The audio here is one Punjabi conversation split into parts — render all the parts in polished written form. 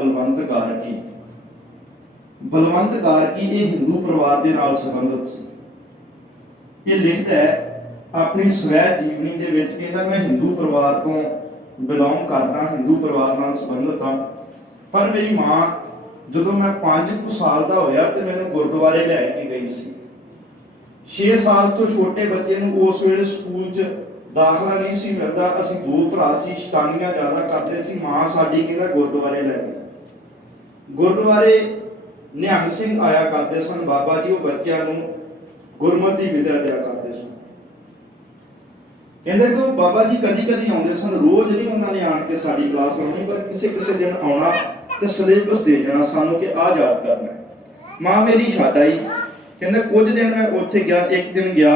बलवंत गारगी। बलवंत गारगी ये हिंदू परिवार के नाल संबंधित सी। ये लिखता है अपनी स्वै जीवनी दे विच, कहंदा मैं हिंदू परिवार तो बिलोंग करदा, हिंदू परिवार नाल संबंधित हाँ, पर मेरी मां जदों मैं 5 साल का होया तो मैनूं गुरुद्वारे लैके गई सी। 6 साल तो छोटे बच्चे नूं उस वेले स्कूल च दाखला नहीं सी मिलता। असीं 2 भरा सी, शैतानियां ज़्यादा करते सी। मां साडी कहंदा गुरुद्वारे लैके, गुरुद्वारे निहंग सिंह आया करते सन बाबा जी, वो बच्चों नूं गुरमत की विद्या दिया करते सन। कहते कि बाबा जी कदी कदी आते सन, रोज नहीं उन्होंने आन के साड़ी क्लास लानी, पर किसी किसी दिन आना तो सिलेबस दे जाना सानू कि आ याद करना है। मां मेरी छड्ड आई, कहते कुछ दिन मैं उत्थे गया। एक दिन गया,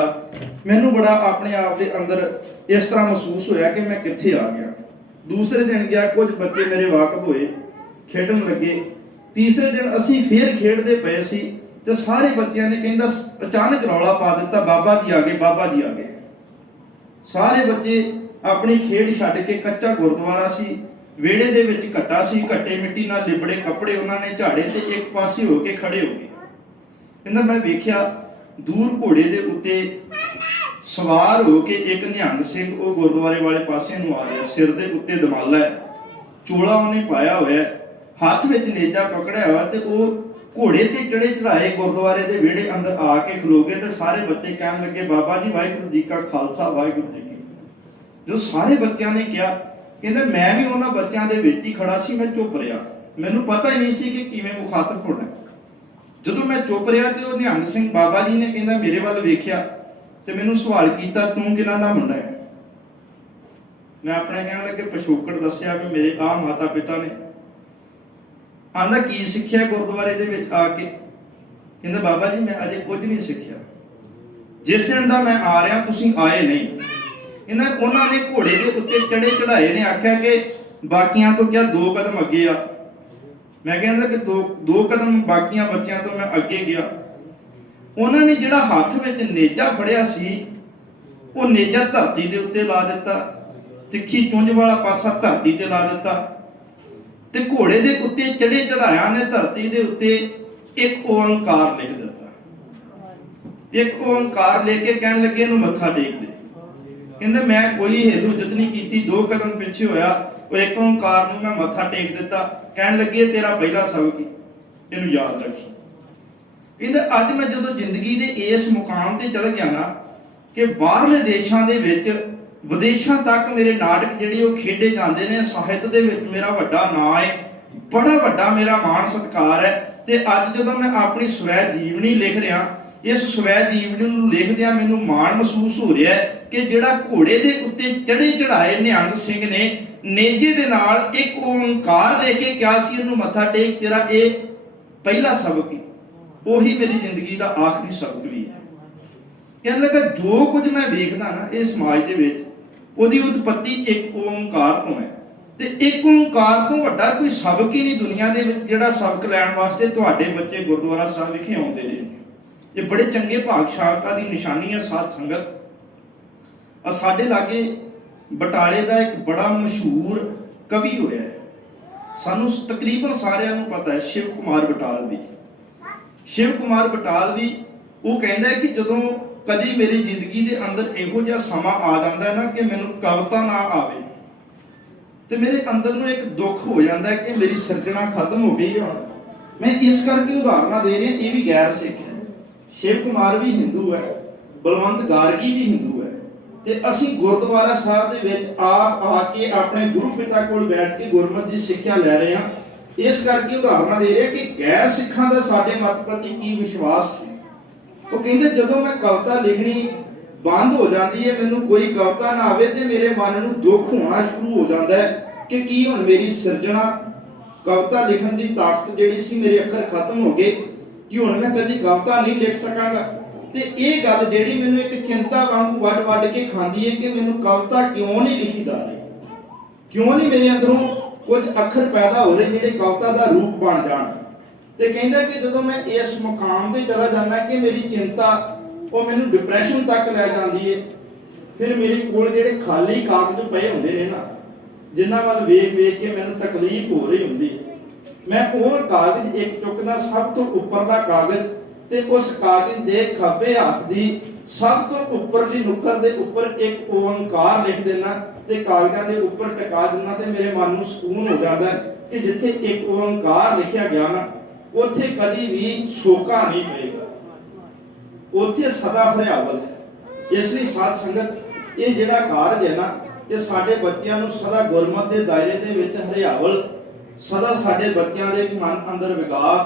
मैनू बड़ा अपने आप के अंदर इस तरह महसूस होया कि मैं कित्थे आ गया। दूसरे दिन गया, कुछ बच्चे मेरे वाकफ होए, खेडन लगे। तीसरे दिन असी फिर खेडते पे सी ते सारे बच्चों ने कहंदा अचानक रौला पा दिता, बाबा जी आ गए, बाबा जी आ गए। सारे बच्चे अपनी खेड छड्ड के, कच्चा गुरुद्वारा सी, वेड़े दे विच घट्टा सी, घट्टे मिट्टी नाल लिबड़े कपड़े उन्होंने झाड़े ते एक पासे हो के खड़े हो गए। कहंदा मैं वेख्या दूर घोड़े दे उत्ते सवार हो के एक निहंग सिंह वो गुरुद्वारे वाले पासे नूं आ रहा। सिर दे उत्ते दमाला है, चोला उन्हें पाया होया, हाथ विच नेजा पकड़िया हुआ ते वो घोड़े ते चढ़े चढ़ाए गुरुद्वारे दे विहड़े अंदर आके खलो गए। ते सारे बच्चे कहन लगे बाबा जी वाहिगुरू जी का खालसा वाहिगुरू जी की। जो सारे बच्चों ने कहा, कहंदा मैं भी उन्हां बच्चों दे विच ही खड़ा सी, मैं चुप रहा, मैनूं पता ही नहीं सी कि किवें मुखातब होना। जदों मैं चुप रहा तो वो निहंग सिंह बाबा जी ने कहंदा मेरे वाल वेख्या ते मैनूं सवाल कीता, तूं किहनां दा मुंडा है? मैं अपने कहण लगे पिछोकड़ दस्सिया भी मेरे आ माता पिता ने। आंदा की सिੱਖਿਆ गुरुद्वारे दे विच आके? कहंदा बाबा जी मैं अजे कुछ नहीं सिੱਖਿਆ, जिस दिन दा मैं आ रहा तुसीं आए नहीं। कहंदा उन्होंने घोड़े के उत्ते चढ़े चढ़ाए ने आख्या कि बाकियां तो क्या 2 कदम अगे आ। मैं कहंदा कि दो कदम बाकियां बच्चों तो मैं अगे गया। उन्होंने जिहड़ा हाथ विच नेजा फड़िया सी वो नेजा धरती दे उत्ते ला दिता, तिखी चुंझ वाला पासा धरती ते ला दिता ते घोड़े दे उत्ते चढ़े चढ़ाया ने धरती दे उत्ते एक ओंकार लिख दिता। एक ओंकार लेके कहन लगे इहनूं मत्था टेक दे। कहंदे मैं कोई हेलू जित नहीं कीती, 2 कदम पिछे होया, वो एक ओंकार नूं मैं मत्था टेक दिता। कहन लगे तेरा पहला सबक इहनूं याद रखी। कहंदे अज मैं जदों जिंदगी दे इस मुकाम ते चल गया ना कि बाहरले देशां दे विच विदेशां तक मेरे नाटक जिहड़े वो खेडे जांदे ने, ਸਾਹਿਤ ਦੇ ਵਿੱਚ मेरा ਵੱਡਾ ਨਾਂ है, बड़ा ਵੱਡਾ मेरा मान सत्कार है। ते अज जदों मैं अपनी स्वै जीवनी लिख रहा, इस स्वै जीवनी नूं लिखदिआं मैनूं माण महसूस हो रहा है कि जिहड़ा घोड़े दे उत्ते चढ़े चढ़ाए निहंग सिंह ने नेजे दे नाल एक ओंकार लेके क्या सी इहनूं मत्था टेक, तेरा ये पहला सबक ही ਉਹੀ मेरी जिंदगी का आखिरी सबक भी है। कहने लगा जो कुछ मैं देखदा ना इस समाज दे विच ਉਹਦੀ उत्पत्ति एक ओंकार तो है ते एक ओंकार तो ਵੱਡਾ कोई सबक ही नहीं दुनिया दे विच ਜਿਹੜਾ सबक लैण वास्ते ਤੁਹਾਡੇ ਬੱਚੇ ਗੁਰਦੁਆਰਾ ਸਾਹਿਬ ਵਿਖੇ ਆਉਂਦੇ ਨੇ। ਇਹ बड़े चंगे भागशालता की निशानी है साध संगत। साडे लागे बटाले का एक बड़ा मशहूर कवि होया है, सानू तकरीबन सारिਆਂ ਨੂੰ पता है, शिव कुमार बटालवी। शिव कुमार बटालवी वो कहता है कि जदों कदी मेरी जिंदगी के अंदर इहो जिहा समा आ जाता है ना कि मैनूं कविता ना आवे तो मेरे अंदर में एक दुख हो जाता है कि मेरी सिरजना खत्म हो गई है। मैं इस करके उदाहरण दे रहा, ये भी गैर सिख है। शिव कुमार भी हिंदू है, बलवंत गारगी भी हिंदू है, ते असी गुरुद्वारा साहब दे विच आप आके अपने गुरु पिता कोल बैठ के गुरमत की सिक्ख्या लै रहे हैं। इस करके उदाहरण दे रहे कि गैर सिखां दा साडे मत प्रति की विश्वास है। वो कहते जदों मैं कविता लिखनी बंद हो जाती है, मैनूं कोई कविता ना आवे ते मेरे मन नूं दुख होना शुरू हो जाता है कि की हुण मेरी सिरजना कविता लिखण दी ताकत जिहड़ी सी मेरे अखर खत्म हो गए कि हुण मैं कदी कविता नहीं लिख सकांगा। ते ये गल जिहड़ी मैनूं एक चिंता वांगू वड वड के खांदी है कि मैनूं कविता क्यों नहीं लिखी जा रही, क्यों नहीं मेरे अंदरों कुछ अखर पैदा हो रहे जिहड़े कविता का रूप बन जाण। ते कहंदा कि जदों मैं इस मुकाम पे चला जाना कि मेरी चिंता वो मैनूं डिप्रैशन तक लै जांदी है। फिर मेरे कोल जिहड़े खाली कागज पए हुंदे ने ना, जिन्हां वल वेख वेख के मैनूं तकलीफ हो रही हुंदी है, मैं वो कागज एक चुकदा, सब तो उपरला कागज, ते उस कागज दे खब्बे हाथ दी सब तो उपरली नुक्कर दे उपर एक ओंकार लिख देना ते कागजां दे उपर टिका देना, ते मेरे मन नूं सकून हो जाता है कि जिथे एक ओंकार लिखिया गया ना उथे कदी भी सोका नहीं पएगा, उथे सदा हरियावल है। इसलिए साध संगत ये जिहड़ा कारज है ना, ये साडे बच्चों नूं सदा गुरमत के दायरे दे विच हरियावल, सदा साडे बच्चों के मन अंदर विकास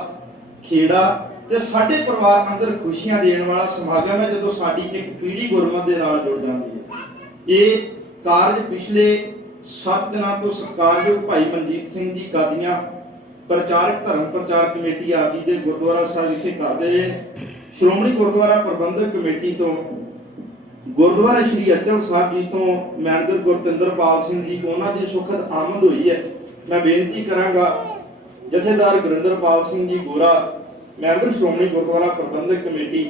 खेड़ा ते साडे परिवार अंदर खुशियां देने वाला समागम है जो साडी एक पीढ़ी गुरमत के नाल जुड़ जाती है। ये कारज पिछले 7 दिनों तो सरकारयोग भाई मनजीत सिंह जी कादियां प्रचारक धर्म प्रचार कमेटी आदि के गुरुद्वारा साहिब विखे करते रहे। श्रोमणी गुरुद्वारा प्रबंधक कमेटी तो गुरुद्वारा श्री अचल साहब जी तो मैनेजर गुरतिंदरपाल सिंह जी उन्होंने सुखद आमद हुई है। मैं बेनती करांगा जथेदार गुरिंदरपाल सिंह जी गोरा मैंबर श्रोमणी गुरुद्वारा प्रबंधक कमेटी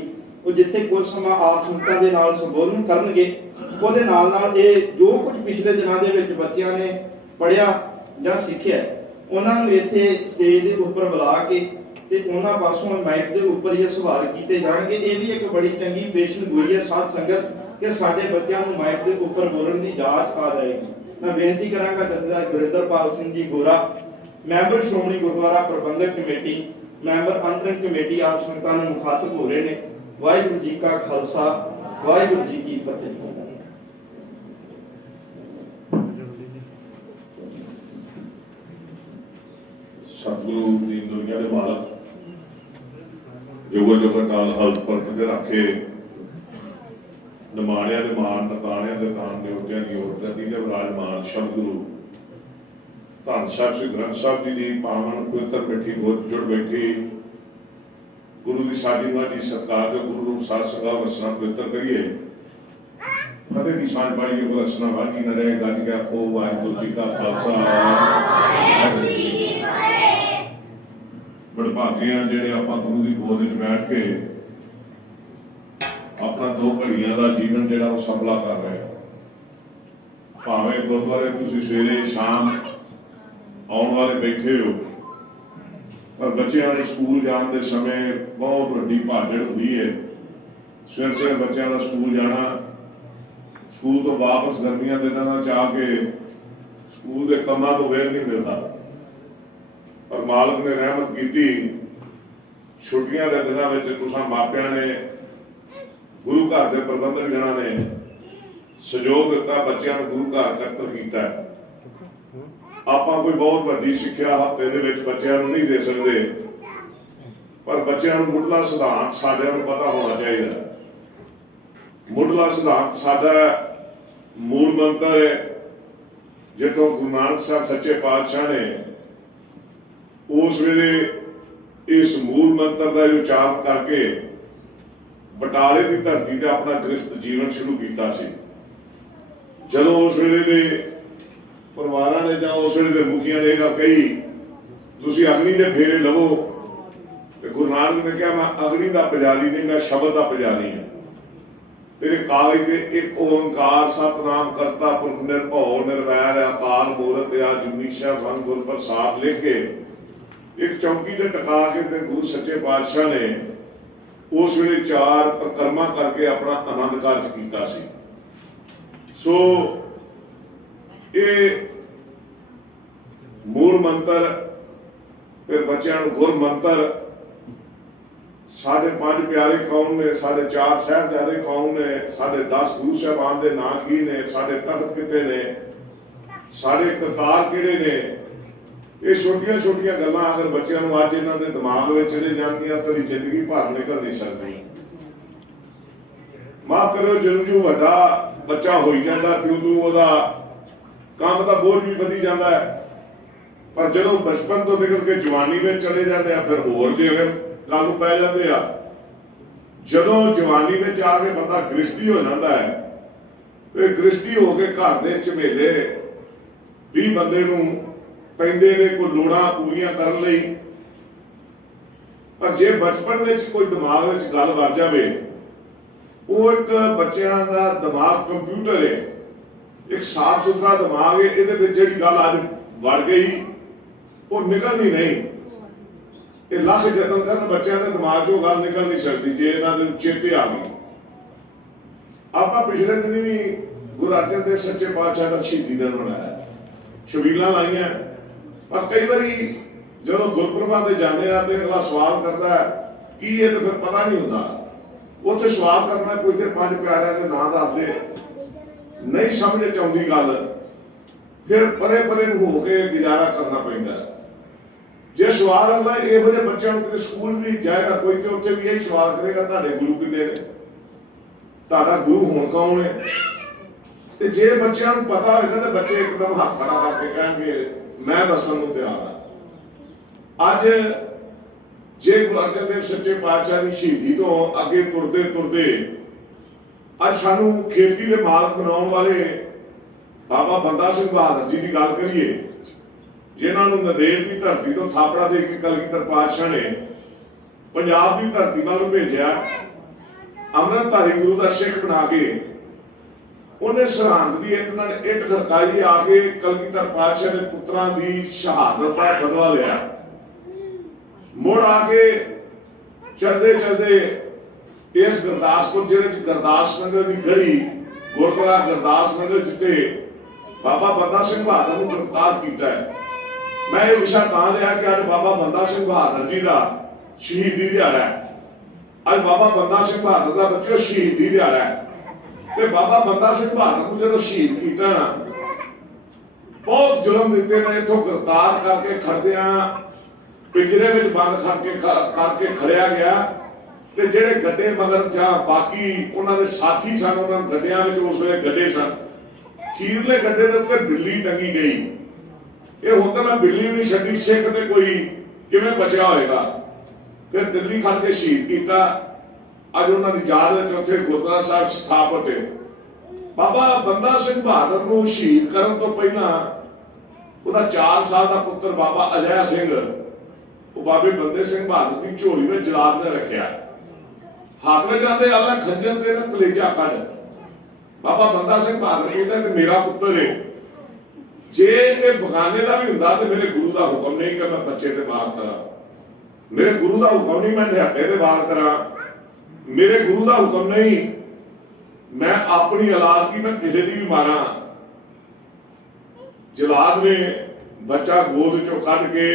वो जिथे कुछ समा आप संगतां दे नाल संबोधन करनगे ਉਹਦੇ ਨਾਲ ਇਹ ਜੋ ਕੁਝ ਪਿਛਲੇ ਦਿਨਾਂ ਦੇ ਵਿੱਚ ਬੱਚਿਆਂ ਨੇ ਪੜਿਆ ਜਾਂ ਸਿੱਖਿਆ ਉਹਨਾਂ ਨੂੰ ਇੱਥੇ ਸਟੇਜ ਦੇ ਉੱਪਰ ਬੁਲਾ ਕੇ ਤੇ ਉਹਨਾਂ ਪਾਸੋਂ ਮਾਈਕ ਦੇ ਉੱਪਰ ਇਹ ਸਵਾਲ ਕੀਤੇ ਜਾਣਗੇ। ਇਹ ਵੀ ਇੱਕ ਬੜੀ ਚੰਗੀ ਪੇਸ਼ਨਗੋਈ ਹੈ ਸਾਧ ਸੰਗਤ ਕਿ ਸਾਡੇ ਬੱਚਿਆਂ ਨੂੰ ਮਾਈਕ ਦੇ ਉੱਪਰ ਬੋਲਣ ਦੀ ਜਾਚ ਆ ਜਾਏਗੀ। ਮੈਂ ਬੇਨਤੀ ਕਰਾਂਗਾ ਜਥੇਦਾਰ ਗੁਰਿੰਦਰਪਾਲ ਸਿੰਘ ਜੀ ਗੋਰਾ ਮੈਂਬਰ ਸ਼੍ਰੋਮਣੀ ਗੁਰਦੁਆਰਾ ਪ੍ਰਬੰਧਕ ਕਮੇਟੀ ਮੈਂਬਰ ਅੰਤਰਿਮ ਕਮੇਟੀ ਆਪ ਸੰਗਤਾਂ ਨੂੰ ਮੁਖਾਤਬ ਹੋ ਰਹੇ ਨੇ। ਵਾਹਿਗੁਰੂ ਜੀ ਕਾ ਖਾਲਸਾ ਵਾਹਿਗੁਰੂ ਜੀ ਕੀ ਫਤਿਹ। सतगुरु दीन दुनिया के मालक जोगो जगताल हल्त परत ते रखे नमाणिया दे मान नताणिया दे तान न्योतिया की ओर गति दे विराजमान शब्द गुरु धन साहिब श्री ग्रंथ साहिब जी की पावन पवित्र बैठी गोद जुड़ बैठी गुरु की साजी माजी सत्कार जो गुरु रूप साध संगा वसना पवित्र करिए फतेह की सांझ पाई को रसना वाजी न रहे गज गया खो वाहिगुरू जी का खालसा बड़भागे हैं जिहड़े आपां गुरु की गोद विच बैठ के अपना 2 घड़ियां का जीवन जिहड़ा वो सफला कर रहे हैं। भावें गुरुद्वारे तुसीं सवेरे शाम आउण वाले बैठे हो पर बच्चों ने स्कूल जाने के समय बहुत वड्डी भाजड़ हुई है। सवेरे सवेरे बच्चों का स्कूल जाना स्कूल तो वापस गर्मियां दिनों का चाह के स्कूल के कामों तो वेल नहीं मिलता पर मालक ने रहमत की छुट्टियां के दिनों में तुसां मापियां ने गुरु घर के प्रबंधक जनां ने सहयोग दिता बच्चों को गुरु घर इकट्ठा किया। आपां कोई बहुत वड्डी सिक्ख्या हफ्ते दे विच बच्चों को नहीं दे सकते पर बच्चों को मुढ़ला सिद्धांत साडे नूं पता होना चाहिए। मुढ़ला सिद्धांत साडा मूल मंत्र है जिथों गुरु नानक साहब सच्चे पातशाह ने उस वेले इस मूल मंत्र का उच्चारण करके बटाले की धरती से अपना गृहस्थ जीवन शुरू किया। जदों उस वेले के परिवार ने या उस वेले के मुखिया ने गल कही तुसीं अग्नि के फेरे लवो तो गुरु नानक ने कहा मैं अग्नि का पुजारी नहीं मैं शब्द का पुजारी हाँ। तेरे कागज के एक ओंकार सतनाम करता पुरख निर्भव निर्वैर अकाल मूरत आजुमीशा वन गुर प्रसाद लिख के एक चौकी से टका के गुरु सच्चे पातशाह ने उस वेले 4 परिक्रमा करके अपना आनंद कार्य किया। सो ये मूल मंत्र फिर बच्चों को गुर मंत्र साढ़े 5 प्यारे कौन ने साढ़े 4 साहिबजादे कौन ने साढ़े 10 गुरु साहबान के नाम की ने साढ़े तख्त किते ने साढ़े कतार किहड़े ने ये छोटिया छोटिया गल्लां अगर बच्चों को अज इन्हां दे दिमाग में चले जाणगियां कदी जिंदगी भर निकल नहीं सकती। माफ करो जिउं जिउं वड्डा बच्चा होई जांदा त्यों त्यों ओहदा काम का बोझ भी वधी जांदा है पर जदों बचपन तो निकल के जवानी में चले जाते हैं फिर होर जिवें गल पै जाते हैं। जदों जवानी में आके बंदा गृहस्थी हो जाता है तो गृहस्थी हो के घर के झमेले भी बंदे नूं पैंदे ने कोई लोड़ां पूरियां करन लई पर जे बचपन में कोई दिमाग में गल वड़ जाए वो एक बच्चों का दिमाग कंप्यूटर है एक साफ सुथरा दिमाग है ये जिहड़ी गल अज वड़ गई वो निकलनी नहीं ਇਹ ਲੱਖ ਯਤਨ ਕਰਨ ਬੱਚਿਆਂ ਦੇ ਦਿਮਾਗ 'ਚੋਂ ਗੱਲ ਨਿਕਲ ਨਹੀਂ ਸਕਦੀ ਜੇ ਇਹਨਾਂ ਦੇ ਚੇਤੇ ਆ ਗਈ। ਆਪਾਂ ਪਿਛਲੇ ਦਿਨ ਵੀ ਗੁਰੂ ਅਰਜਨ ਦੇਵ ਸੱਚੇ ਪਾਤਸ਼ਾਹ ਦਾ ਸ਼ਹੀਦੀ ਦਿਨ ਮਨਾਇਆ, ਛਬੀਲਾਂ ਲਾਈਆਂ। ਪਰ ਕਈ ਵਾਰੀ ਜਦੋਂ ਗੁਰਪੁਰਬਾਂ ਤੇ ਜਾਂਦੇ ਆ ਤੇ ਅਗਲਾ ਸਵਾਲ ਕਰਦਾ ਕੀ ਇਹ ਤਾਂ ਫਿਰ ਪਤਾ ਨਹੀਂ ਹੁੰਦਾ। ਉੱਥੇ ਸਵਾਲ ਕਰਨਾ ਪੁੱਛਦੇ ਪੰਜ ਪਿਆਰਿਆਂ ਦੇ ਨਾਂ ਦੱਸਦੇ, ਨਹੀਂ ਸਮਝ ਚ ਆਉਂਦੀ ਗੱਲ, ਫਿਰ ਪਰੇ ਪਰੇ ਨੂੰ ਹੋ ਕੇ ਗੁਜ਼ਾਰਾ ਕਰਨਾ ਪੈਂਦਾ। ਜੇ ਸਵਾਲ ਆਉਂਦਾ ਇਹੋ ਜਿਹੇ ਬੱਚਿਆਂ ਨੂੰ ਕਿਤੇ ਸਕੂਲ ਵੀ ਜਾਏਗਾ ਕੋਈ ਤੇ ਉੱਥੇ ਵੀ ਇਹੀ ਸਵਾਲ ਕਰੇਗਾ ਤੁਹਾਡੇ ਗੁਰੂ ਕਿੰਨੇ ਨੇ, ਤੁਹਾਡਾ ਗੁਰੂ ਹੁਣ ਕੌਣ ਹੈ। ਤੇ ਜੇ ਬੱਚਿਆਂ ਨੂੰ ਪਤਾ ਹੋਵੇਗਾ ਤਾਂ ਬੱਚੇ ਇੱਕਦਮ ਹੱਥ ਖੜਾ ਕਰਕੇ ਕਹਿਣਗੇ ਮੈਂ ਦੱਸਣ ਨੂੰ ਤਿਆਰ ਹਾਂ। ਅੱਜ ਜੇ ਗੁਰੂ ਅਰਜਨ ਦੇਵ ਸੱਚੇ ਪਾਤਸ਼ਾਹ ਦੀ ਸ਼ਹੀਦੀ ਤੋਂ ਅੱਗੇ ਤੁਰਦੇ ਤੁਰਦੇ ਅੱਜ ਸਾਨੂੰ ਖੇਤੀ ਦੇ ਮਾਲਕ ਬਣਾਉਣ ਵਾਲੇ ਬਾਬਾ ਬੰਦਾ ਸਿੰਘ ਬਹਾਦਰ ਜੀ ਦੀ ਗੱਲ ਕਰੀਏ, ਜਿਨ੍ਹਾਂ ਨੂੰ ਨੰਦੇੜ ਦੀ ਧਰਤੀ ਤੋਂ ਥਾਪੜਾ ਦੇ ਕੇ ਕਲਗੀਧਰ ਪਾਤਸ਼ਾਹ ਨੇ ਪੰਜਾਬ ਦੀ ਧਰਤੀ ਵੱਲ ਭੇਜਿਆ, ਅੰਮ੍ਰਿਤਧਾਰੀ ਗੁਰੂ ਦਾ ਸਿੱਖ ਬਣਾ ਕੇ ਉਹਨੇ ਸਰਹੰਦ ਦੀ ਇੱਕ ਨਾਲ ਇੱਟ ਖੜਕਾਈ ਆ ਕੇ ਕਲਗੀਧਰ ਪਾਤਸ਼ਾਹ ਦੇ ਪੁੱਤਰਾਂ ਦੀ ਸ਼ਹਾਦਤ ਦਾ ਬਦਲਾ ਲਿਆ। ਮੁੜ ਆ ਕੇ ਚਲਦੇ ਚਲਦੇ ਇਸ ਗੁਰਦਾਸਪੁਰ ਜਿਹੜੇ ਚ ਗੁਰਦਾਸ ਨਗਰ ਦੀ ਗਲੀ ਗੁਰਦੁਆਰਾ ਗੁਰਦਾਸ ਨਗਰ ਜਿੱਥੇ ਬਾਬਾ ਬੰਦਾ ਸਿੰਘ ਬਹਾਦਰ ਨੂੰ ਗ੍ਰਿਫਤਾਰ ਕੀਤਾ ਹੈ। ਮੈਂ ਇਹ ਵਿਸ਼ਾ ਤਾਂ ਲਿਆ ਕਿ ਅੱਜ ਬਾਬਾ ਬੰਦਾ ਸਿੰਘ ਬਹਾਦਰ ਜੀ ਦਾ ਸ਼ਹੀਦੀ ਦਿਹਾੜਾ ਹੈ। ਅੱਜ ਬਾਬਾ ਬੰਦਾ ਸਿੰਘ ਬਹਾਦਰ ਦਾ ਬੱਚਿਓ ਸ਼ਹੀਦੀ ਦਿਹਾੜਾ ਹੈ ਤੇ ਬਾਬਾ ਬੰਦਾ ਸਿੰਘ ਬਹਾਦਰ ਨੂੰ ਜਦੋਂ ਸ਼ਹੀਦ ਕੀਤਾ ਨਾ, ਬਹੁਤ ਜ਼ੁਲਮ ਦਿੱਤੇ ਨੇ, ਇੱਥੋਂ ਗ੍ਰਿਫਤਾਰ ਕਰਕੇ ਖੜਦਿਆਂ ਪਿੰਜਰੇ ਵਿੱਚ ਬੰਦ ਕਰਕੇ ਖੜਿਆ ਗਿਆ ਤੇ ਜਿਹੜੇ ਗੱਡੇ ਮਗਰ ਜਾਂ ਬਾਕੀ ਉਹਨਾਂ ਦੇ ਸਾਥੀ ਸਨ ਉਹਨਾਂ ਗੱਡਿਆਂ ਵਿੱਚ ਉਸ ਵੇਲੇ ਗੱਡੇ ਸਨ, ਖੀਰਲੇ ਗੱਡੇ ਦੇ ਉੱਤੇ ਬਿੱਲੀ ਟੰਗੀ ਗਈ। ਇਹ ਹੁਣ ਤਾਂ ਮੈਂ ਬਿੱਲੀ ਵੀ ਨਹੀਂ ਛੱਡੀ, ਸਿੱਖ ਤੇ ਕੋਈ ਕਿਵੇਂ ਬਚਿਆ ਹੋਏਗਾ। ਫਿਰ ਦਿੱਲੀ ਖੜ ਕੇ ਸ਼ਹੀਦ ਕੀਤਾ। ਅੱਜ ਉਹਨਾਂ ਦੀ ਯਾਦ ਵਿੱਚ ਉੱਥੇ ਗੁਰਦੁਆਰਾ ਸਾਹਿਬ ਸਥਾਪਿਤ ਹੈ। ਬਾਬਾ ਬੰਦਾ ਸਿੰਘ ਬਹਾਦਰ ਨੂੰ ਸ਼ਹੀਦ ਕਰਨ ਤੋਂ ਪਹਿਲਾਂ ਉਹਦਾ 4 ਸਾਲ ਦਾ ਪੁੱਤਰ ਬਾਬਾ ਅਜੈ ਸਿੰਘ ਉਹ ਬਾਬੇ ਬੰਦੇ ਸਿੰਘ ਬਹਾਦਰ ਦੀ ਝੋਲੀ ਵਿੱਚ ਜਲਾਦ ਨੇ ਰੱਖਿਆ। ਹੱਥ ਵਿੱਚ ਜਾਂਦੇ ਆਲਾ ਖੰਜਰ ਤੇ ਨਾ ਕਲੇਜਾ ਕੱਢ। ਬਾਬਾ ਬੰਦਾ ਸਿੰਘ ਬਹਾਦਰ ਕਹਿੰਦਾ ਕਿ ਮੇਰਾ ਪੁੱਤਰ ਹੈ, ਜੇ ਇਹ ਬਗਾਨੇ ਦਾ ਵੀ ਹੁੰਦਾ ਤੇ ਮੇਰੇ ਗੁਰੂ ਦਾ ਹੁਕਮ ਨਹੀਂ ਕਿ ਮੈਂ ਬੱਚੇ ਤੇ ਵਾਰ ਕਰਾਂ, ਮੇਰੇ ਗੁਰੂ ਦਾ ਹੁਕਮ ਨਹੀਂ ਮੈਂ ਨਿਹੱਥੇ ਤੇ ਵਾਰ ਕਰਾਂ, ਮੇਰੇ ਗੁਰੂ ਦਾ ਹੁਕਮ ਨਹੀਂ ਮੈਂ ਆਪਣੀ ਔਲਾਦ ਕੀ ਮੈਂ ਕਿਸੇ ਦੀ ਵੀ ਮਾਰਾਂ। ਜਲਾਦ ਨੇ ਬੱਚਾ ਗੋਦ ਚੋਂ ਕੱਢ ਕੇ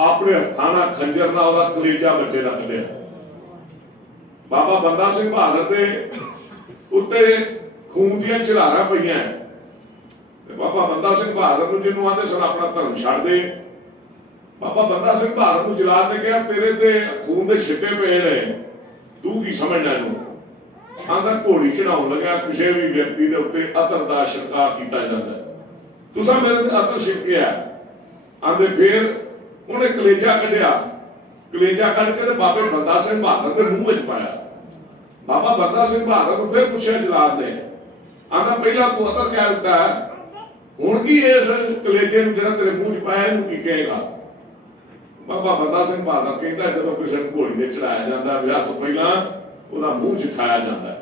ਆਪਣੇ ਹੱਥਾਂ ਨਾਲ ਖੰਜਰ ਨਾਲ ਉਹਦਾ ਕਲੇਜਾ ਬੱਚੇ ਦਾ ਕੱਢਿਆ। ਬਾਬਾ ਬੰਦਾ ਸਿੰਘ ਬਹਾਦਰ ਦੇ ਉੱਤੇ ਖੂਨ ਦੀਆਂ ਝਲਾਰਾਂ ਪਈਆਂ ਤੇ ਬਾਬਾ ਬੰਦਾ ਸਿੰਘ ਬਹਾਦਰ ਨੂੰ ਜਿਹਨੂੰ ਆਂਦੇ ਸਨ ਆਪਣਾ ਧਰਮ ਛੱਡ ਦੇ, ਬਾਬਾ ਬੰਦਾ ਸਿੰਘ ਬਹਾਦਰ ਨੂੰ ਜਲਾਦ ਨੇ ਕਿਹਾ ਤੇਰੇ ਤੇ ਖੂਨ ਦੇ ਛਿੱਟੇ ਪਏ ਨੇ, ਤੂੰ ਕੀ ਸਮਝਣਾ ਇਹਨੂੰ। ਆਂਦਾ ਘੋੜੀ ਚੜਾਉਣ ਲੱਗਿਆ ਕਿਸੇ ਵੀ ਵਿਅਕਤੀ ਦੇ ਉੱਤੇ ਅਤਰ ਦਾ ਛਿੜਕਾਅ ਕੀਤਾ ਜਾਂਦਾ, ਤੁਸੀਂ ਮੇਰੇ ਤੇ ਅਤਰ ਛਿੜਕਿਆ। ਆਂਦੇ ਫੇਰ ਉਹਨੇ ਕਲੇਜਾ ਕੱਢਿਆ, ਕਲੇਜਾ ਕੱਢ ਕੇ ਤੇ ਬਾਬੇ ਬੰਦਾ ਸਿੰਘ ਬਹਾਦਰ ਦੇ ਮੂੰਹ ਵਿੱਚ ਪਾਇਆ। ਬਾਬਾ ਬੰਦਾ ਸਿੰਘ ਬਹਾਦਰ ਨੂੰ ਫਿਰ ਪੁੱਛਿਆ ਜਲਾਦ ਨੇ, ਆਂਦਾ ਪਹਿਲਾਂ ਤੂੰ ਅਤਰ ਕਹਿ ਦਿੱਤਾ, ਹੁਣ ਕੀ ਇਸ ਕਲੇਜੇ ਨੂੰ ਜਿਹੜਾ ਤੇਰੇ ਮੂੰਹ 'ਚ ਪਾਇਆ ਇਹਨੂੰ ਕੀ ਕਹੇਗਾ। ਬਾਬਾ ਬੰਦਾ ਸਿੰਘ ਬਹਾਦਰ ਕਹਿੰਦਾ ਜਦੋਂ ਕਿਸੇ ਨੂੰ ਘੋੜੀ ਤੇ ਚੜਾਇਆ ਜਾਂਦਾ ਵਿਆਹ ਤੋਂ ਪਹਿਲਾਂ ਉਹਦਾ ਮੂੰਹ 'ਚ ਖਾਇਆ ਜਾਂਦਾ।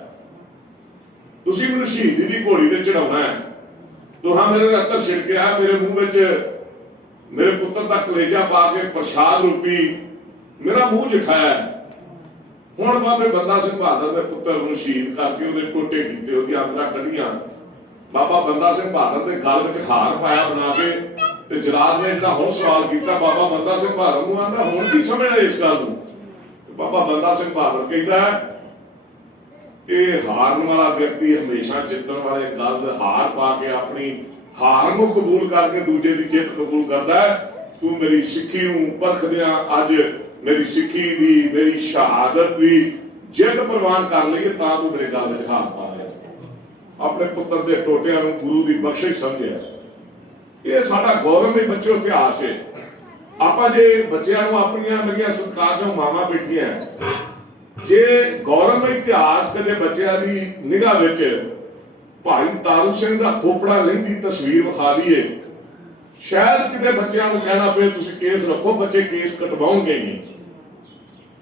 ਤੁਸੀਂ ਮੈਨੂੰ ਸ਼ਹੀਦੀ ਦੀ ਘੋੜੀ ਤੇ ਚੜਾਉਣਾ ਹੈ, ਤੁਹਾਂ ਮੇਰੇ ਅਤਰ ਛਿੜਕਿਆ, ਮੇਰੇ ਮੂੰਹ ਵਿੱਚ ਮੇਰੇ ਪੁੱਤਰ ਦਾ ਕਲੇਜਾ ਪਾ ਕੇ ਪ੍ਰਸ਼ਾਦ ਰੂਪੀ ਮੇਰਾ ਮੂੰਹ 'ਚ ਖਾਇਆ। ਹੁਣ ਬਾਬੇ ਬੰਦਾ ਸਿੰਘ ਬਹਾਦਰ ਦੇ ਪੁੱਤਰ ਨੂੰ ਸ਼ਹੀਦ ਕਰਕੇ ਉਹਦੇ ਟੋਟੇ ਕੀਤੇ, ਉਹਦੀਆਂ ਅੰਦਰਾਂ ਕੱਢੀਆਂ। ਬਾਬਾ ਬੰਦਾ ਸਿੰਘ ਬਹਾਦਰ ਦੇ ਗਲ ਵਿੱਚ ਹਾਰ ਪਾਇਆ ਬਣਾ ਕੇ ਤੇ ਜਲਾਦ ਨੇ ਜਿਹੜਾ ਹੁਣ ਸਵਾਲ ਕੀਤਾ ਬਾਬਾ ਬੰਦਾ ਸਿੰਘ ਬਹਾਦਰ ਨੂੰ, ਆਂਦਾ ਹੁਣ ਕੀ ਸਮਝਣਾ ਇਸ ਗੱਲ ਨੂੰ। ਬਾਬਾ ਬੰਦਾ ਸਿੰਘ ਬਹਾਦਰ ਕਹਿੰਦਾ ਇਹ ਹਾਰਨ ਵਾਲਾ ਵਿਅਕਤੀ ਹਮੇਸ਼ਾ ਜਿੱਤਣ ਵਾਲੇ ਗੱਲ ਹਾਰ ਪਾ ਕੇ ਆਪਣੀ ਹਾਰ ਨੂੰ ਕਬੂਲ ਕਰਕੇ ਦੂਜੇ ਦੀ ਜਿੱਤ ਕਬੂਲ ਕਰਦਾ ਹੈ। ਤੂੰ ਮੇਰੀ ਸਿੱਖੀ ਨੂੰ ਪਰਖਦਿਆਂ ਅੱਜ ਮੇਰੀ ਸਿੱਖੀ ਦੀ ਮੇਰੀ ਸ਼ਹਾਦਤ ਦੀ ਜਿੱਤ ਪ੍ਰਵਾਨ ਕਰ ਲਈ ਤਾਂ ਤੂੰ ਮੇਰੇ ਗੱਲ ਵਿੱਚ ਹਾਰ ਪਾ ਲਿਆ। ਆਪਣੇ ਪੁੱਤਰ ਦੇ ਟੋਟਿਆਂ ਨੂੰ ਗੁਰੂ ਦੀ ਬਖਸ਼ਿਸ਼ ਸਮਝਿਆ। ਇਹ ਸਾਡਾ ਗੌਰਵਮਈ ਬੱਚਿਓ ਇਤਿਹਾਸ ਹੈ। ਆਪਾਂ ਜੇ ਬੱਚਿਆਂ ਨੂੰ ਆਪਣੀਆਂ ਮੇਰੀਆਂ ਸਤਿਕਾਰਯੋਗ ਮਾਵਾਂ ਬੈਠੀਆਂ ਜੇ ਗੌਰਵਮਈ ਇਤਿਹਾਸ ਕਦੇ ਬੱਚਿਆਂ ਦੀ ਨਿਗਾਹ ਵਿੱਚ ਭਾਈ ਤਾਰੂ ਸਿੰਘ ਦਾ ਖੋਪੜਾ ਲਹਿੰਦੀ ਤਸਵੀਰ ਵਿਖਾ ਦਈਏ, ਸ਼ਾਇਦ ਕਿਤੇ ਬੱਚਿਆਂ ਨੂੰ ਕਹਿਣਾ ਪਏ ਤੁਸੀਂ ਕੇਸ ਰੱਖੋ, ਬੱਚੇ ਕੇਸ ਕਟਵਾਉਣਗੇ ਨਹੀਂ।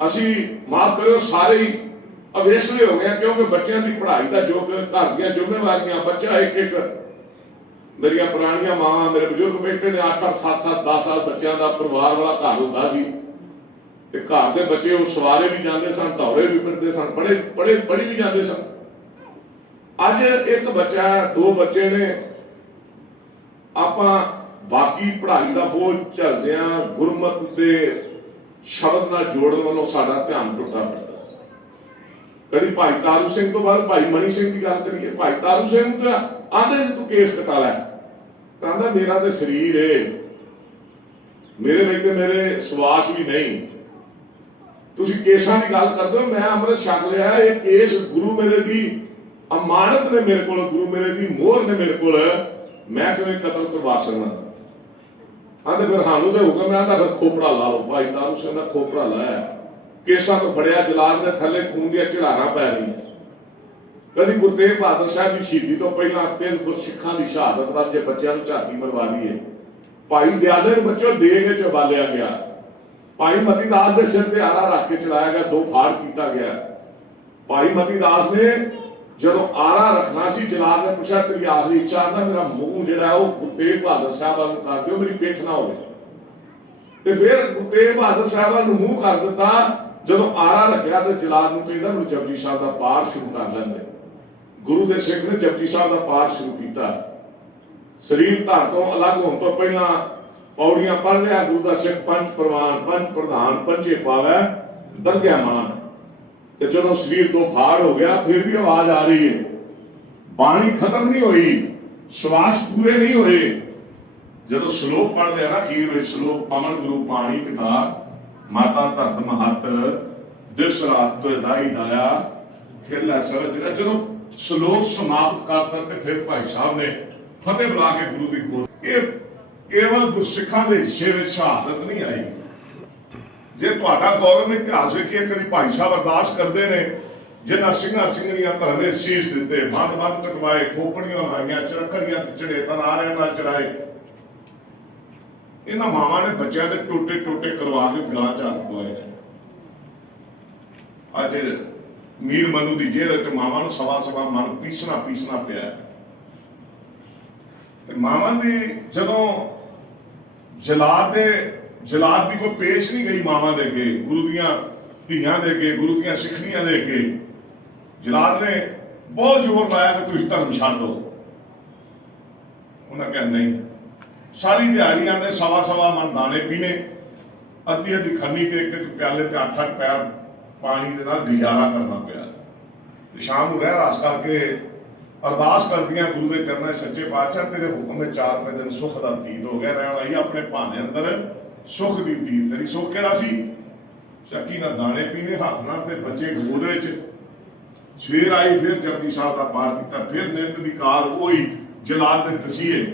ਅਸੀਂ ਮਾਫ ਕਰਿਓ ਸਾਰੇ ਹੀ ਅਵੇਸਲੇ ਹੋ ਗਏ ਕਿਉਂਕਿ ਬੱਚਿਆਂ ਦੀ ਪੜ੍ਹਾਈ ਦਾ ਜੋ ਘਰ ਦੀਆਂ ਜ਼ਿੰਮੇਵਾਰੀਆਂ, ਬੱਚਾ ਇੱਕ ਇੱਕ ਮੇਰੀਆਂ ਪੁਰਾਣੀਆਂ ਮਾਵਾਂ ਮੇਰੇ ਬਜ਼ੁਰਗ ਬੈਠੇ ਨੇ 8-8 7-7 10-10 ਬੱਚਿਆਂ ਦਾ ਪਰਿਵਾਰ ਵਾਲਾ ਘਰ ਹੁੰਦਾ ਸੀ। ਤੇ ਘਰ ਦੇ ਬੱਚੇ ਉਹ ਸਵਾਰੇ ਵੀ ਜਾਂਦੇ ਸਨ, ਦੌੜੇ ਵੀ ਫਿਰਦੇ ਸਨ, ਪੜ੍ਹੀ ਵੀ ਜਾਂਦੇ ਸਨ। ਅੱਜ ਇੱਕ ਬੱਚਾ, ਦੋ ਬੱਚੇ ਨੇ, ਆਪਾਂ ਬਾਕੀ ਪੜ੍ਹਾਈ ਦਾ ਬੋਝ ਝੱਲਦਿਆਂ ਗੁਰਮਤਿ ਦੇ ਸ਼ਬਦ ਨਾਲ ਜੋੜਨ ਵੱਲੋਂ ਸਾਡਾ ਧਿਆਨ ਟੁੱਟਾ ਪੈਂਦਾ। ਕਦੀ ਭਾਈ ਤਾਰੂ ਸਿੰਘ ਤੋਂ ਬਾਅਦ ਭਾਈ ਮਣੀ ਸਿੰਘ ਦੀ ਗੱਲ ਕਰੀਏ। ਭਾਈ ਤਾਰੂ ਸਿੰਘ ਨੂੰ ਤਾਂ ਆਂਦੇ ਸੀ ਤੂੰ ਕੇਸ ਕਟਾ ਲੈ, ਕਹਿੰਦਾ ਮੇਰਾ ਤੇ ਸਰੀਰ ਏ, ਮੇਰੇ ਵਿੱਚ ਤੇ ਮੇਰੇ ਸਵਾਸ ਵੀ ਨਹੀਂ, ਤੁਸੀਂ ਕੇਸਾਂ ਦੀ ਗੱਲ ਕਰਦੇ ਹੋ, ਮੈਂ ਅੰਮ੍ਰਿਤ ਛਕ ਲਿਆ, ਇਹ ਕੇਸ ਗੁਰੂ ਮੇਰੇ ਦੀ ਅਮਾਨਤ ਨੇ ਮੇਰੇ ਕੋਲ, ਗੁਰੂ ਮੇਰੇ ਦੀ ਮੋਹਰ ਨੇ ਮੇਰੇ ਕੋਲ, ਮੈਂ ਕਿਵੇਂ ਕਤਲ ਕਰਵਾ ਸਕਦਾ। ਆਂਦੇ ਫਿਰ ਸਾਨੂੰ ਤੇ ਹੁਕਮ ਆਂਦਾ ਫਿਰ ਖੋਪੜਾ ਲਾ ਲਓ। ਭਾਈ ਤਾਰੂ ਸਿੰਘ ਦਾ ਖੋਪੜਾ ਲਾਇਆ, ਕੇਸਾਂ ਤੋਂ ਫੜਿਆ, ਜਲਾਦ ਨੇ ਥੱਲੇ ਖੂਨ ਦੀਆਂ ਝੜਾਰਾਂ ਪੈ ਰਹੀਆਂ। ਕਦੀ ਗੁਰੂ ਤੇਗ ਬਹਾਦਰ ਸਾਹਿਬ ਦੀ ਸ਼ਹੀਦੀ ਤੋਂ ਪਹਿਲਾਂ 3 ਗੁਰਸਿੱਖਾਂ ਦੀ ਸ਼ਹਾਦਤ ਵਾਜੇ ਬੱਚਿਆਂ ਨੂੰ ਝਾਤੀ ਮਰਵਾ ਦੀ ਹੈ। ਭਾਈ ਦਿਆਲੇ ਨੂੰ ਬੱਚੋ ਦੇ ਕੇ ਚਬਾਲਿਆ ਗਿਆ, ਭਾਈ ਮਤੀ ਦਾਸ ਦੇ ਸਿਰ ਤੇ ਆਰਾ ਰੱਖ ਕੇ ਚਲਾਇਆ ਗਿਆ, 2 ਫਾੜ ਕੀਤਾ ਗਿਆ। ਭਾਈ ਮਤੀ ਦਾਸ ਨੇ ਜਦੋਂ ਆਰਾ ਰੱਖਣਾ ਸੀ, ਜਲਾਦ ਨੇ ਪੁੱਛਿਆ ਤੇਰੀ ਆਖਰੀ ਇੱਛਾ? ਆਂਦਾ ਮੇਰਾ ਮੂੰਹ ਜਿਹੜਾ ਉਹ ਗੁਰੂ ਤੇਗ ਬਹਾਦਰ ਸਾਹਿਬ ਵੱਲ ਨੂੰ ਕਰ ਦਿਓ, ਮੇਰੀ ਪਿੱਠ ਨਾ ਹੋਵੇ। ਤੇ ਫਿਰ ਗੁਰੂ ਤੇਗ ਬਹਾਦਰ ਸਾਹਿਬ ਵੱਲ ਨੂੰ ਮੂੰਹ ਕਰ ਦਿੱਤਾ। ਜਦੋਂ ਆਰਾ ਰੱਖਿਆ ਤੇ ਜਲਾਦ ਨੂੰ ਕਹਿੰਦਾ ਮੈਨੂੰ ਜਪਜੀ ਸਾਹਿਬ ਦਾ ਪਾਠ ਸ਼ੁਰੂ ਕਰ ਲੈਂਦੇ। ਗੁਰੂ ਦੇ ਸਿੱਖ ਨੇ ਜਪਜੀ ਸਾਹਿਬ ਦਾ ਪਾਠ ਸ਼ੁਰੂ ਕੀਤਾ। ਸਰੀਰ ਧਾਰ ਤੋਂ ਅਲੱਗ ਹੋਣ ਤੋਂ ਪਹਿਲਾਂ ਪੌੜੀਆਂ ਪੜ੍ਹ ਰਿਹਾ ਗੁਰੂ ਦਾ ਸਿੱਖ, ਪੰਜ ਪ੍ਰਵਾਨ, ਪੰਜ ਪ੍ਰਧਾਨ, ਪੰਜੇ ਪਾਵੈ ਦਰਗਿਆ ਮਾਨ। ਤੇ ਜਦੋਂ ਸਰੀਰ ਤੋਂ ਫਾੜ ਹੋ ਗਿਆ ਫਿਰ ਵੀ ਆਵਾਜ਼ ਆ ਰਹੀ ਹੈ, ਬਾਣੀ ਖਤਮ ਨਹੀਂ ਹੋਈ, ਸਵਾਸ ਪੂਰੇ ਨਹੀਂ ਹੋਏ। ਜਦੋਂ ਸ਼ਲੋਕ ਪੜ੍ਹਦੇ ਆ ਨਾ ਅਖੀਰ ਵਿੱਚ ਸ਼ਲੋਕ, ਪਵਨ ਗੁਰੂ ਪਾਣੀ ਪਿਤਾ, ਮਾਤਾ ਧਰਤ ਮਹਤ, ਦਿਵਸ ਰਾਤ ਤੋਂ ਦਾਈ ਦਾਇਆ, ਖੇਲਾ ਸਰਜ। ਜਦੋਂ ਸ਼ਲੋਕ ਸਮਾਪਤ ਕਰਤਾ ਤੇ ਫਿਰ ਭਾਈ ਸਾਹਿਬ ਨੇ ਫਤਿਹ ਬੁਲਾ ਕੇ ਗੁਰੂ ਦੀ ਗੋਦ। ਇਹ ਕੇਵਲ ਗੁਰਸਿੱਖਾਂ ਦੇ ਹਿੱਸੇ ਵਿੱਚ ਸ਼ਹਾਦਤ ਨਹੀਂ ਆਈ। ਜੇ ਤੁਹਾਡਾ ਗੌਰਵ ਇਤਿਹਾਸ ਵੇਖੀਏ, ਕਦੀ ਭਾਈ ਸਾਹਿਬ ਅਰਦਾਸ ਕਰਦੇ ਨੇ ਜਿਨ੍ਹਾਂ ਸਿੰਘਾਂ ਸਿੰਘਣੀਆਂ ਧਰਮ ਨੇ ਸੀਸ ਦਿੱਤੇ, ਬੰਦ ਕਟਵਾਏ, ਖੋਪੜੀਆਂ ਲਾਈਆਂ, ਚਰਖੜੀਆਂ ਤੇ ਚੜੇ, ਤਨਾਰਿਆਂ ਨਾਲ ਚੜਾਏ। ਇਹਨਾਂ ਮਾਵਾਂ ਨੇ ਬੱਚਿਆਂ ਦੇ ਟੋਟੇ ਕਰਵਾ ਕੇ ਗਲਾਂ ਚ ਹੱਥ ਪਵਾਏ ਨੇ। ਅੱਜ ਮੀਰ ਮਨੂ ਦੀ ਜੇਲ੍ਹ ਵਿੱਚ ਮਾਵਾਂ ਨੂੰ ਸਵਾ ਮਨ ਪੀਸਣਾ ਪਿਆ। ਤੇ ਮਾਵਾਂ ਦੀ ਜਦੋਂ ਜਲਾਦ ਦੀ ਕੋਈ ਪੇਸ਼ ਨਹੀਂ ਗਈ ਮਾਵਾਂ ਦੇ ਅੱਗੇ, ਗੁਰੂ ਦੀਆਂ ਧੀਆਂ ਦੇ ਅੱਗੇ, ਗੁਰੂ ਦੀਆਂ ਸਿੱਖਣੀਆਂ ਦੇ ਅੱਗੇ, ਜਲਾਦ ਨੇ ਬਹੁਤ ਜ਼ੋਰ ਲਾਇਆ ਕਿ ਤੁਸੀਂ ਧਰਮ ਛੱਡ ਦਿਓ। ਉਹਨਾਂ ਕਹਿੰਦੇ ਨਹੀਂ। ਸਾਰੀ ਦਿਹਾੜੀ ਆਂਦੇ ਸਵਾ ਮਨ ਦਾਣੇ ਪੀਣੇ, ਅੱਧੀ ਖੰਨੀ ਤੇ ਇੱਕ ਪਿਆਲੇ ਤੇ 8 ਪੈਰ ਪਾਣੀ ਦੇ ਨਾਲ ਗੁਜ਼ਾਰਾ ਕਰਨਾ ਪਿਆ। ਤੇ ਸ਼ਾਮ ਨੂੰ ਰਹਿ ਰਾਸ ਕਰਕੇ ਅਰਦਾਸ ਕਰਦੀਆਂ ਗੁਰੂ ਦੇ ਚਰਨਾਂ 'ਚ, ਸੱਚੇ ਪਾਤਸ਼ਾਹ ਤੇਰੇ ਹੁਕਮ ਦੇ 4 ਦਿਨ ਸੁੱਖ ਦਾ ਬਤੀਤ ਹੋ ਗਿਆ, ਰਹਿਣ ਆਈ ਆਪਣੇ ਭਾਣੇ ਅੰਦਰ ਸੁੱਖ ਦੀ ਬਤੀਤ। ਤੇਰੀ ਸੁੱਖ ਕਿਹੜਾ ਸੀ? ਚੱਕੀ ਨਾਲ ਦਾਣੇ ਪੀਣੇ, ਹੱਥ ਨਾਲ ਤੇ ਬੱਚੇ ਗੋਦ ਵਿੱਚ। ਸਵੇਰ ਆਈ, ਫਿਰ ਜਪਜੀ ਸਾਹਿਬ ਦਾ ਪਾਠ ਕੀਤਾ, ਫਿਰ ਨਿਤ ਦੀ ਕਾਰ ਉਹੀ ਜਲਾਦ ਦੇ ਤਸੀਹੇ।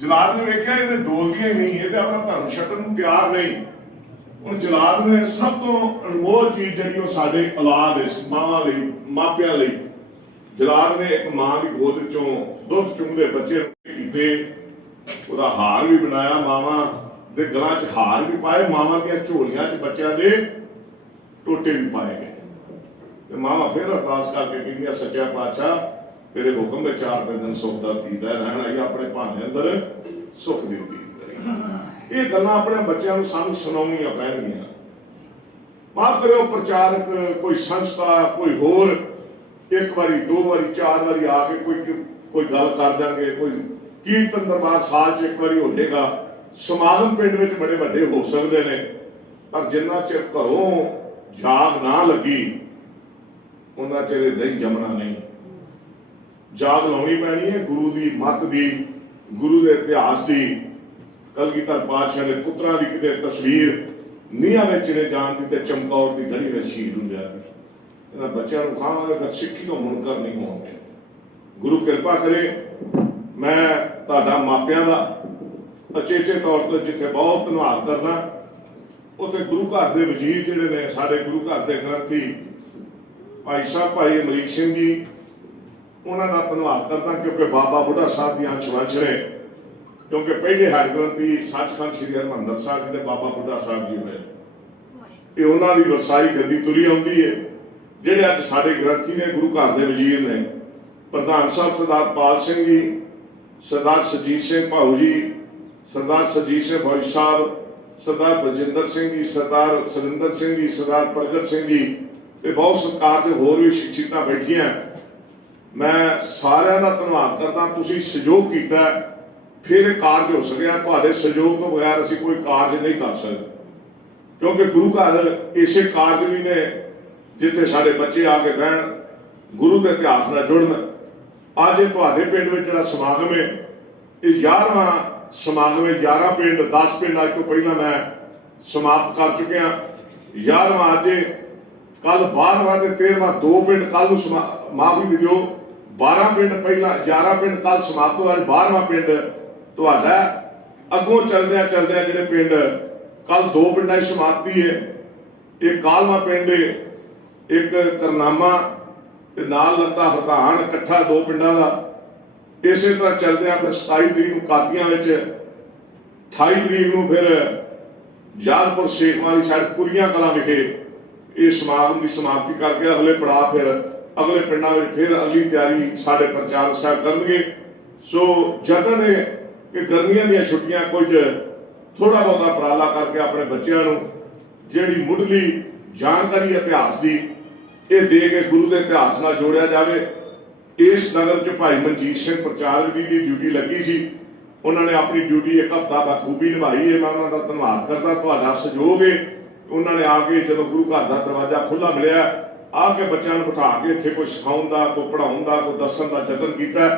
ਜਲਾਦ ਨੇ ਵੇਖਿਆ ਇਹ ਤੇ ਡੋਲਦੀਆਂ ਹੀ ਨਹੀਂ, ਇਹ ਤੇ ਆਪਣਾ ਧਰਮ ਛੱਡਣ ਨੂੰ ਤਿਆਰ ਨਹੀਂ। ਹੁਣ ਜਲਾਦ ਨੇ ਸਭ ਤੋਂ ਅਨਮੋਲ ਚੀਜ਼ ਜਿਹੜੀ ਉਹ ਸਾਡੇ ਔਲਾਦ ਹੈ, ਮਾਵਾਂ ਲਈ, ਮਾਪਿਆਂ ਲਈ, ਜਲਾਦ ਨੇ ਇੱਕ ਮਾਂ ਦੀ ਗੋਦ ਵਿੱਚੋਂ ਦੁੱਧ ਚੁੰਗਦੇ ਬੱਚੇ ਕੀਤੇ, ਉਹਦਾ ਹਾਰ ਵੀ ਬਣਾਇਆ, ਮਾਵਾਂ ਦੇ ਗਲਾਂ 'ਚ ਹਾਰ ਵੀ ਪਾਏ, ਮਾਵਾਂ ਦੀਆਂ ਝੋਲੀਆਂ 'ਚ ਬੱਚਿਆਂ ਦੇ ਟੋਟੇ ਵੀ ਪਾਏ ਗਏ। ਤੇ ਮਾਵਾਂ ਫਿਰ ਅਰਦਾਸ ਕਰਕੇ ਕਹਿੰਦੀਆਂ ਸੱਚਾ ਪਾਤਸ਼ਾਹ ਤੇਰੇ ਹੁਕਮ ਵਿੱਚ 4 ਦਿਨ ਸੁੱਖ ਦਾ ਬਤੀਤ ਹੈ, ਰਹਿਣ ਆਈ ਆਪਣੇ ਭਾਣੇ ਅੰਦਰ ਸੁੱਖ ਦੀ ਬਤੀਤ ਕਰੀ। ਇਹ ਗੱਲਾਂ ਆਪਣੇ ਬੱਚਿਆਂ ਨੂੰ ਸਾਨੂੰ ਸੁਣਾਉਣੀਆਂ ਪੈਣਗੀਆਂ। ਮਾਫ ਕਰਿਓ, ਪ੍ਰਚਾਰਕ, ਕੋਈ ਸੰਸਥਾ, ਕੋਈ ਹੋਰ 1 ਵਾਰੀ 2 ਵਾਰੀ 4 ਵਾਰੀ ਆ ਕੇ ਕੋਈ ਗੱਲ ਕਰ ਜਾਣਗੇ, ਕੋਈ ਕੀਰਤਨ ਦਰਬਾਰ ਸਾਲ 'ਚ 1 ਵਾਰੀ ਹੋ ਜਾਏਗਾ, ਸਮਾਗਮ ਪਿੰਡ ਵਿੱਚ ਬੜੇ ਵੱਡੇ ਹੋ ਸਕਦੇ ਨੇ, ਪਰ ਜਿੰਨਾ ਚਿਰ ਘਰੋਂ ਜਾਗ ਨਾ ਲੱਗੀ ਉਹਨਾਂ ਚਿਰ ਦਹੀਂ ਜਮਣਾ ਨਹੀਂ। ਜਾਗ ਲਾਉਣੀ ਪੈਣੀ ਹੈ ਗੁਰੂ ਦੀ ਮੱਤ ਦੀ, ਗੁਰੂ ਦੇ ਇਤਿਹਾਸ ਦੀ। ਕਲਗੀਧਰ ਪਾਤਸ਼ਾਹ ਦੇ ਪੁੱਤਰਾਂ ਦੀ ਕਿਤੇ ਤਸਵੀਰ ਨੀਹਾਂ ਵਿੱਚ ਨੇ ਜਾਣ ਦੀ ਤੇ ਚਮਕੌਰ ਦੀ ਗੜੀ ਵਿੱਚ ਸ਼ਹੀਦ ਹੁੰਦਿਆ। ਇਹਨਾਂ ਬੱਚਿਆਂ ਨੂੰ ਕਹਾਂਗੇ ਕਿ ਸਿੱਖੀ ਤੋਂ ਮੁਨਕਰ ਨਹੀਂ ਹੋਣਗੇ। ਗੁਰੂ ਕਿਰਪਾ ਕਰੇ। ਮੈਂ ਤੁਹਾਡਾ ਮਾਪਿਆਂ ਦਾ ਅਚੇਚੇ ਤੌਰ ਤੇ ਜਿੱਥੇ ਬਹੁਤ ਧੰਨਵਾਦ ਕਰਦਾ, ਉੱਥੇ ਗੁਰੂ ਘਰ ਦੇ ਵਜ਼ੀਰ ਜਿਹੜੇ ਨੇ, ਸਾਡੇ ਗੁਰੂ ਘਰ ਦੇ ਗ੍ਰੰਥੀ ਭਾਈ ਸਾਹਿਬ ਭਾਈ ਅਮਰੀਕ ਸਿੰਘ ਜੀ, ਉਹਨਾਂ ਦਾ ਧੰਨਵਾਦ ਕਰਦਾ, ਕਿਉਂਕਿ ਬਾਬਾ ਬੁੱਢਾ ਸਾਹਿਬ ਦੀਆਂ ਅੰਸ਼ ਨੇ। ਕਿਉਂਕਿ ਪਹਿਲੇ ਹੈਡ ਗ੍ਰੰਥੀ ਸੱਚਖੰਡ ਸ੍ਰੀ ਹਰਿਮੰਦਰ ਸਾਹਿਬ ਜੀ ਦੇ ਬਾਬਾ ਬੁੱਢਾ ਸਾਹਿਬ ਜੀ ਹੋਏ। ਇਹ ਉਹਨਾਂ ਦੀ ਵਸਾਈ ਗੱਦੀ ਤੁਰੀ ਆਉਂਦੀ ਹੈ। ਜਿਹੜੇ ਅੱਜ ਸਾਡੇ ਗ੍ਰੰਥੀ ਨੇ, ਗੁਰੂ ਘਰ ਦੇ ਵਜ਼ੀਰ ਨੇ, ਪ੍ਰਧਾਨ ਸਾਹਿਬ ਸਰਦਾਰ ਪਾਲ ਸਿੰਘ ਜੀ, ਸਰਦਾਰ ਸੁਰਜੀਤ ਸਿੰਘ ਭਾਊ ਜੀ, ਸਰਦਾਰ ਸੁਰਜੀਤ ਸਿੰਘ ਫੌਜੀ ਸਾਹਿਬ, ਸਰਦਾਰ ਬਲਜਿੰਦਰ ਸਿੰਘ ਜੀ, ਸਰਦਾਰ ਸੁਰਿੰਦਰ ਸਿੰਘ ਜੀ, ਸਰਦਾਰ ਪ੍ਰਗਟ ਸਿੰਘ ਜੀ ਤੇ ਬਹੁਤ ਸਤਿਕਾਰ ਦੇ ਹੋਰ ਵੀ ਸ਼ਖਸੀਅਤਾਂ ਬੈਠੀਆਂ। ਮੈਂ ਸਾਰਿਆਂ ਦਾ ਧੰਨਵਾਦ ਕਰਦਾ, ਤੁਸੀਂ ਸਹਿਯੋਗ ਕੀਤਾ ਫਿਰ ਇਹ ਕਾਰਜ ਹੋ ਸਕਿਆ। ਤੁਹਾਡੇ ਸਹਿਯੋਗ ਤੋਂ ਬਗੈਰ ਅਸੀਂ ਕੋਈ ਕਾਰਜ ਨਹੀਂ ਕਰ ਸਕਦੇ, ਕਿਉਂਕਿ ਗੁਰੂ ਘਰ ਇਸੇ ਕਾਰਜ ਵੀ ਨੇ ਜਿੱਥੇ ਸਾਡੇ ਬੱਚੇ ਆ ਕੇ ਬਹਿਣ, ਗੁਰੂ ਦੇ ਇਤਿਹਾਸ ਨਾਲ ਜੁੜਨ। ਅੱਜ ਤੁਹਾਡੇ ਪਿੰਡ ਵਿੱਚ ਜਿਹੜਾ ਸਮਾਗਮ ਹੈ ਇਹ 11ਵਾਂ ਸਮਾਗਮ ਹੈ। 11 ਪਿੰਡ 10 ਪਿੰਡ ਅੱਜ ਤੋਂ ਪਹਿਲਾਂ ਮੈਂ ਸਮਾਪਤ ਕਰ ਚੁੱਕਿਆ। 11ਵਾਂ ਅੱਜ, ਕੱਲ 12ਵਾਂ ਤੇ 13ਵਾਂ 2 ਪਿੰਡ ਕੱਲ ਨੂੰ ਮਾਫੀ ਵੀ ਦਿਓ, 12 ਪਿੰਡ ਪਹਿਲਾਂ 11 ਪਿੰਡ ਕੱਲ ਸਮਾਪਤ ਹੋਇਆ, 12ਵਾਂ ਪਿੰਡ ਤੁਹਾਡਾ। ਅੱਗੋਂ ਚਲਦਿਆਂ ਜਿਹੜੇ ਪਿੰਡ ਕੱਲ 2 ਪਿੰਡਾਂ ਦੀ ਸਮਾਪਤੀ ਹੈ, ਇੱਕ ਕਾਲਵਾ ਪਿੰਡ, ਇੱਕ ਕਰਨਾਮਾ ਤੇ ਨਾਲ ਲੱਗਦਾ ਹਰਦਾਨ, ਇਕੱਠਾ 2 ਪਿੰਡਾਂ ਦਾ। ਇਸੇ ਤਰ੍ਹਾਂ ਚਲਦਿਆਂ ਫਿਰ 27 ਤਰੀਕ ਨੂੰ ਕਾਦੀਆਂ ਵਿੱਚ, 28 ਤਰੀਕ ਨੂੰ ਫਿਰ ਯਾਦਪੁਰ ਸ਼ੇਖਵਾਲੀ ਸਾਈਡ ਪੁਰੀਆਂ ਕਲਾਂ ਵਿਖੇ ਇਹ ਸਮਾਗਮ ਦੀ ਸਮਾਪਤੀ ਕਰਕੇ ਅਗਲੇ ਪੜਾਅ ਫਿਰ ਅਗਲੇ ਪਿੰਡਾਂ ਵਿੱਚ ਫਿਰ ਅਗਲੀ ਤਿਆਰੀ ਸਾਡੇ ਪ੍ਰਚਾਰਕ ਸਾਹਿਬ ਕਰਨਗੇ। ਸੋ ਯਤਨ ਹੈ ਕਿ ਗਰਮੀਆਂ ਦੀਆਂ ਛੁੱਟੀਆਂ ਕੁਝ ਥੋੜਾ ਬਹੁਤਾ ਉਪਰਾਲਾ ਕਰਕੇ ਆਪਣੇ ਬੱਚਿਆਂ ਨੂੰ ਜਿਹੜੀ ਮੁੱਢਲੀ ਜਾਣਕਾਰੀ ਇਤਿਹਾਸ ਦੀ ਇਹ ਦੇ ਕੇ ਗੁਰੂ ਦੇ ਇਤਿਹਾਸ ਨਾਲ ਜੋੜਿਆ ਜਾਵੇ। ਇਸ ਨਗਰ 'ਚ ਭਾਈ ਮਨਜੀਤ ਸਿੰਘ ਪ੍ਰਚਾਰਕ ਦੀ ਡਿਊਟੀ ਲੱਗੀ ਸੀ, ਉਹਨਾਂ ਨੇ ਆਪਣੀ ਡਿਊਟੀ ਇੱਕ ਹਫ਼ਤਾ ਬਖੂਬੀ ਨਿਭਾਈ ਹੈ। ਮੈਂ ਉਹਨਾਂ ਦਾ ਧੰਨਵਾਦ ਕਰਦਾ, ਤੁਹਾਡਾ ਸਹਿਯੋਗ ਹੈ। ਉਹਨਾਂ ਨੇ ਆ ਕੇ ਜਦੋਂ ਗੁਰੂ ਘਰ ਦਾ ਦਰਵਾਜ਼ਾ ਖੁੱਲ੍ਹਾ ਮਿਲਿਆ, ਆ ਕੇ ਬੱਚਿਆਂ ਨੂੰ ਬਿਠਾ ਕੇ ਇੱਥੇ ਕੋਈ ਸਿਖਾਉਣ ਦਾ, ਕੋਈ ਪੜ੍ਹਾਉਣ ਦਾ, ਕੋਈ ਦੱਸਣ ਦਾ ਯਤਨ ਕੀਤਾ।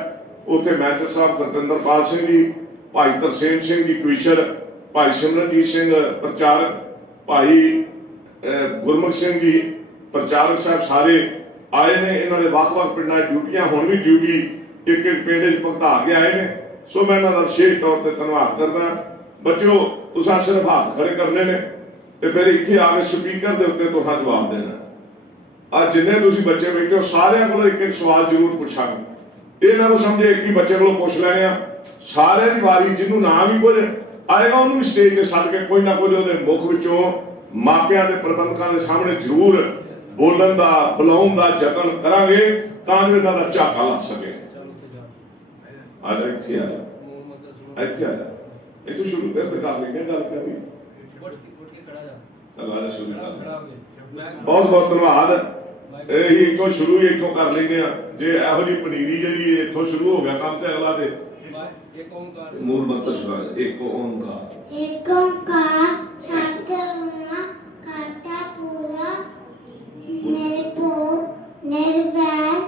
ਉੱਥੇ ਮੈਨੇਜਰ ਸਾਹਿਬ ਗੁਰਤਿੰਦਰਪਾਲ ਸਿੰਘ ਜੀ, ਭਾਈ ਤਰਸੇਮ ਸਿੰਘ ਜੀ ਟਵੀਸ਼ਰ, ਭਾਈ ਸਿਮਰਨਜੀਤ ਸਿੰਘ ਪ੍ਰਚਾਰਕ, ਭਾਈ ਗੁਰਮੁਖ ਸਿੰਘ ਜੀ ਪ੍ਰਚਾਰਕ ਸਾਹਿਬ ਸਾਰੇ ਆਏ ਨੇ। ਇਹਨਾਂ ਦੇ ਵੱਖ-ਵੱਖ ਪਿੰਡਾਂ 'ਚ ਡਿਊਟੀਆਂ, ਹੁਣ ਵੀ ਡਿਊਟੀ ਇੱਕ ਪਿੰਡ 'ਚ ਭੁਗਤਾ ਕੇ ਆਏ ਨੇ। ਸੋ ਮੈਂ ਇਹਨਾਂ ਦਾ ਵਿਸ਼ੇਸ਼ ਤੌਰ ਤੇ ਧੰਨਵਾਦ ਕਰਦਾ। ਬੱਚਿਓ, ਤੁਸੀਂ ਸਿਰਫ ਹੱਥ ਖੜੇ ਕਰਨੇ ਨੇ ਤੇ ਫਿਰ ਇੱਥੇ ਆ ਕੇ ਸਪੀਕਰ ਦੇ ਉੱਤੇ ਤੁਹਾਡਾ ਜਵਾਬ ਦੇਣਾ। ਅੱਜ ਜਿੰਨੇ ਤੁਸੀਂ ਬੱਚੇ ਬੈਠੇ ਹੋ ਸਾਰਿਆਂ ਕੋਲੋਂ ਇੱਕ ਸਵਾਲ ਜ਼ਰੂਰ ਪੁੱਛਾਂਗੇ। ਇਹ ਨਾ ਕੋ ਸਮਝੇ ਇੱਕ ਹੀ ਬੱਚੇ ਕੋਲੋਂ ਪੁੱਛ ਲੈਣੇ ਆ, ਸਾਰਿਆਂ ਦੀ ਵਾਰੀ। ਜਿਹਨੂੰ ਨਾ ਵੀ ਕੁਝ ਆਏਗਾ ਉਹਨੂੰ ਵੀ ਸਟੇਜ ਤੇ ਸੱਦ ਕੇ ਕੋਈ ਨਾ ਕੁਝ ਉਹਦੇ ਮੁਖ ਵਿੱਚੋਂ ਮਾਪਿਆਂ ਦੇ ਪ੍ਰਬੰਧਕਾਂ ਦੇ ਸਾਹਮਣੇ ਜ਼ਰੂਰ ਬੋਲਣ ਦਾ, ਬੁਲਾਉਣ ਦਾ ਯਤਨ ਕਰਾਂਗੇ ਤਾਂ ਜੋ ਇਹਨਾਂ ਦਾ ਝਾਕਾ ਲੱਗ ਸਕੇ। ਆ ਜਾ ਇੱਥੇ ਆ ਜਾ, ਇੱਥੇ ਆ ਜਾ, ਇੱਥੋਂ ਸ਼ੁਰੂ ਕਰ ਲੈਂਦੇ ਗੱਲ ਕਰਨੀ। ਚਲਾ ਸ਼ੁਰੂ ਕਰ। ਬਹੁਤ ਬਹੁਤ ਧੰਨਵਾਦ। ਇਹ ਇੱਥੋਂ ਸ਼ੁਰੂ ਹੀ ਇੱਥੋਂ ਕਰ ਲੈਂਦੇ ਆ। ਜੇ ਇਹੋ ਜਿਹੀ ਪਨੀਰੀ ਜਿਹੜੀ ਇੱਥੋਂ ਸ਼ੁਰੂ ਹੋ ਗਿਆ ਕੰਮ ਤੇ ਅਗਲਾ ਤੇ ਮੂਲ ਮੰਤਰ ਸ਼ੁਰੂ। ਇੱਕ ਓੰਕਾਰ, ਇੱਕ ਓੰਕਾਰ ਸਤਿਨਾਮ ਕਰਤਾ ਪੁਰਖ ਨਿਰਭਉ ਨਿਰਵੈਰ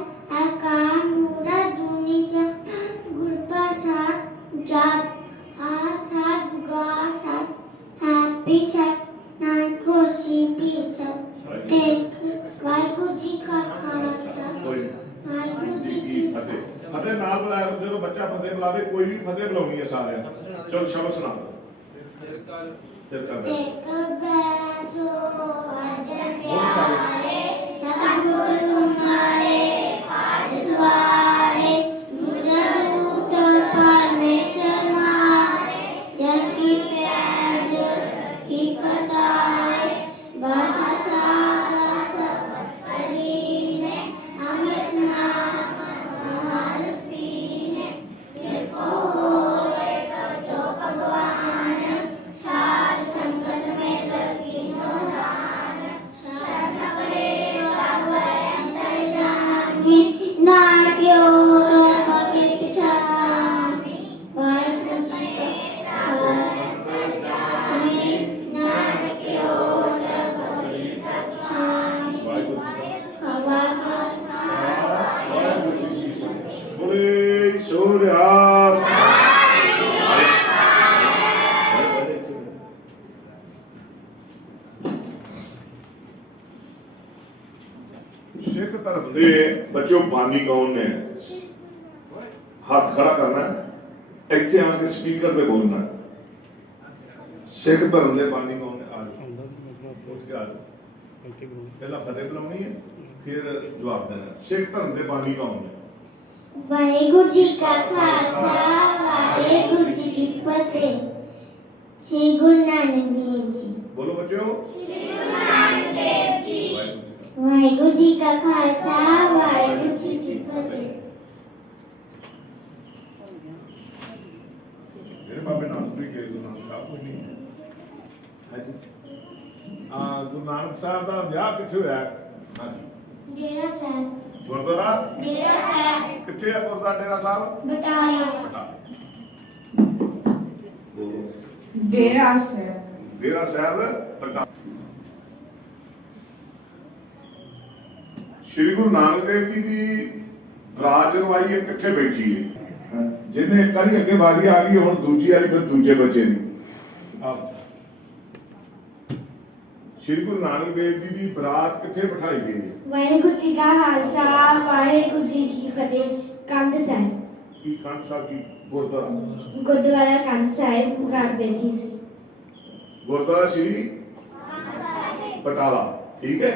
ਅਕਾਲ ਮੂਰਤ ਅਜੂਨੀ ਸੈਭੰ ਗੁਰ ਪ੍ਰਸਾਦਿ ਜਪੁ ਆ ਸਤਿ ਜੁਗਾ ਸਤਿ ਹੈਪੀ ਸਤਿ ਨਾਨਕ ਹੋਸੀ ਪੀ ਸਤਿ ਤੇ ਵਾਹਿਗੁਰੂ ਜੀ ਕਾ ਖਾਲਸਾ ਵਾਹਿਗੁਰੂ ਜੀ ਕੀ ਫਤਿਹ। ਫਤਿਹ ਨਾਲ ਬੁਲਾਇਆ, ਜਦੋਂ ਬੱਚਾ ਫਤਿਹ ਬੁਲਾਵੇ ਕੋਈ ਵੀ ਫਤਿਹ ਬੁਲਾਉਣੀ ਹੈ ਸਾਰਿਆਂ। ਚਲੋ ਸ਼ਬਦ ਸੁਣਾ ਦਿਓ। ਇੱਕ ਬੈਸੋ ਅਰਜਨ ਪਿਆਰੇ ਸਤਿਗੁਰ ਤੁਮਾਰੇ ਕਾਜ ਸਵਾਰੇ ਗੁਜਰ ਦੂਤ ਪਰਮੇਸ਼ਰ ਮਾਰੇ ਜਨ ਕੀ ਪੈਜ ਕੀ ਕਤਾਏ ਬਾਦਸ਼ਾਹ ਸਬਸਰੀ ਨੇ ਅੰਮ੍ਰਿਤ ਨਾਮ ਹਮਾਰ ਪੀਨੇ ਦੇਖੋ ਹੋਏ ਜੋ ਭਗਵਾਨ साध संगत में लकीनो दान शरण करे भगवै अंतर जामी नानक ओर भगति छामी वाहिगुरु जी का अंतर जामी नानक ओर भगति छामी बोले सूर्या ਸਿੱਖ ਧਰਮ ਦੇ ਬੱਚਿਓ ਬਾਨੀ ਕੌਣ ਨੇ? ਹੱਥ ਖੜਾ ਕਰਨਾ, ਇੱਥੇ ਆ ਕੇ ਸਪੀਕਰ ਤੇ ਬੋਲਣਾ। ਸਿੱਖ ਧਰਮ ਦੇ ਬਾਨੀ ਕੌਣ ਨੇ? ਆ ਜਾਓ, ਪਹਿਲਾਂ ਫਤਿਹ ਬੁਲਾਉਣੀ ਹੈ, ਫਿਰ ਜਵਾਬ ਦੇਣਾ। ਸਿੱਖ ਧਰਮ ਦੇ ਬਾਨੀ ਕੌਣ ਨੇ? ਵਾਹਿਗੁਰੂ ਜੀ ਕਾ ਖਾਲਸਾ ਵਾਹਿਗੁਰੂ ਜੀ ਕੀ ਫਤਿਹ। ਸ੍ਰੀ ਗੁਰੂ ਨਾਨਕ ਦੇਵ ਜੀ। ਬੋਲੋ ਬੱਚਿਓ। ਸ੍ਰੀ ਗੁਰੂ ਨਾਨਕ ਦੇਵ ਜੀ। ਵਾਹਿਗੁਰੂ ਜੀ ਕਾ ਖਾਲਸਾ ਵਾਹਿਗੁਰੂ ਜੀ ਕੀ ਫਤਿਹ। ਮੇਰੇ ਬਾਬੇ ਨਾਨਕ ਵੀ ਗਏ, ਗੁਰੂ ਨਾਨਕ ਸਾਹਿਬ ਕੋਈ ਨਹੀਂ। ਗੁਰੂ ਨਾਨਕ ਸਾਹਿਬ ਦਾ ਵਿਆਹ ਕਿੱਥੇ ਹੋਇਆ? ਹਾਂਜੀ, ਡੇਰਾ ਸਾਹਿਬ। ਗੁਰਦੁਆਰਾ ਡੇਰਾ ਸਾਹਿਬ। ਕਿੱਥੇ ਹੈ ਗੁਰਦੁਆਰਾ ਡੇਰਾ ਸਾਹਿਬ? ਬਟਾਲਾ। ਡੇਰਾ ਸਾਹਿਬ। ਡੇਰਾ ਸਾਹਿਬ ਬਟਾਲਾ। ਸ਼੍ਰੀ ਗੁਰੂ ਨਾਨਕ ਦੇਵ ਜੀ ਦੀ ਰਾਜ ਰਵਾਈ ਇਹ ਕਿੱਥੇ ਬੈਠੀ ਹੈ? ਜਿਹਨੇ ਇੱਕ ਵਾਰੀ ਅੱਗੇ ਵਾਰੀ ਆ ਗਈ, ਹੁਣ ਦੂਜੀ ਵਾਰੀ ਫਿਰ ਦੂਜੇ ਬੱਚੇ ਦੀ। ਸ਼੍ਰੀ ਗੁਰੂ ਨਾਨਕ ਦੇਵ ਜੀ ਦੀ ਬਰਾਤ ਕਿੱਥੇ ਬਿਠਾਈ ਗਈ ਹੈ? ਵਾਹਿਗੁਰੂ ਜੀ ਕਾ ਖਾਲਸਾ ਵਾਹਿਗੁਰੂ ਜੀ ਕੀ ਫਤਿਹ। ਕੰਧ ਸਾਹਿਬ। ਕੀ ਕੰਧ ਸਾਹਿਬ ਕੀ ਗੁਰਦੁਆਰਾ? ਗੁਰਦੁਆਰਾ ਕੰਧ ਸਾਹਿਬ ਘਰ ਬੈਠੀ ਸੀ। ਗੁਰਦੁਆਰਾ ਸ਼੍ਰੀ ਬਟਾਲਾ, ਠੀਕ ਹੈ।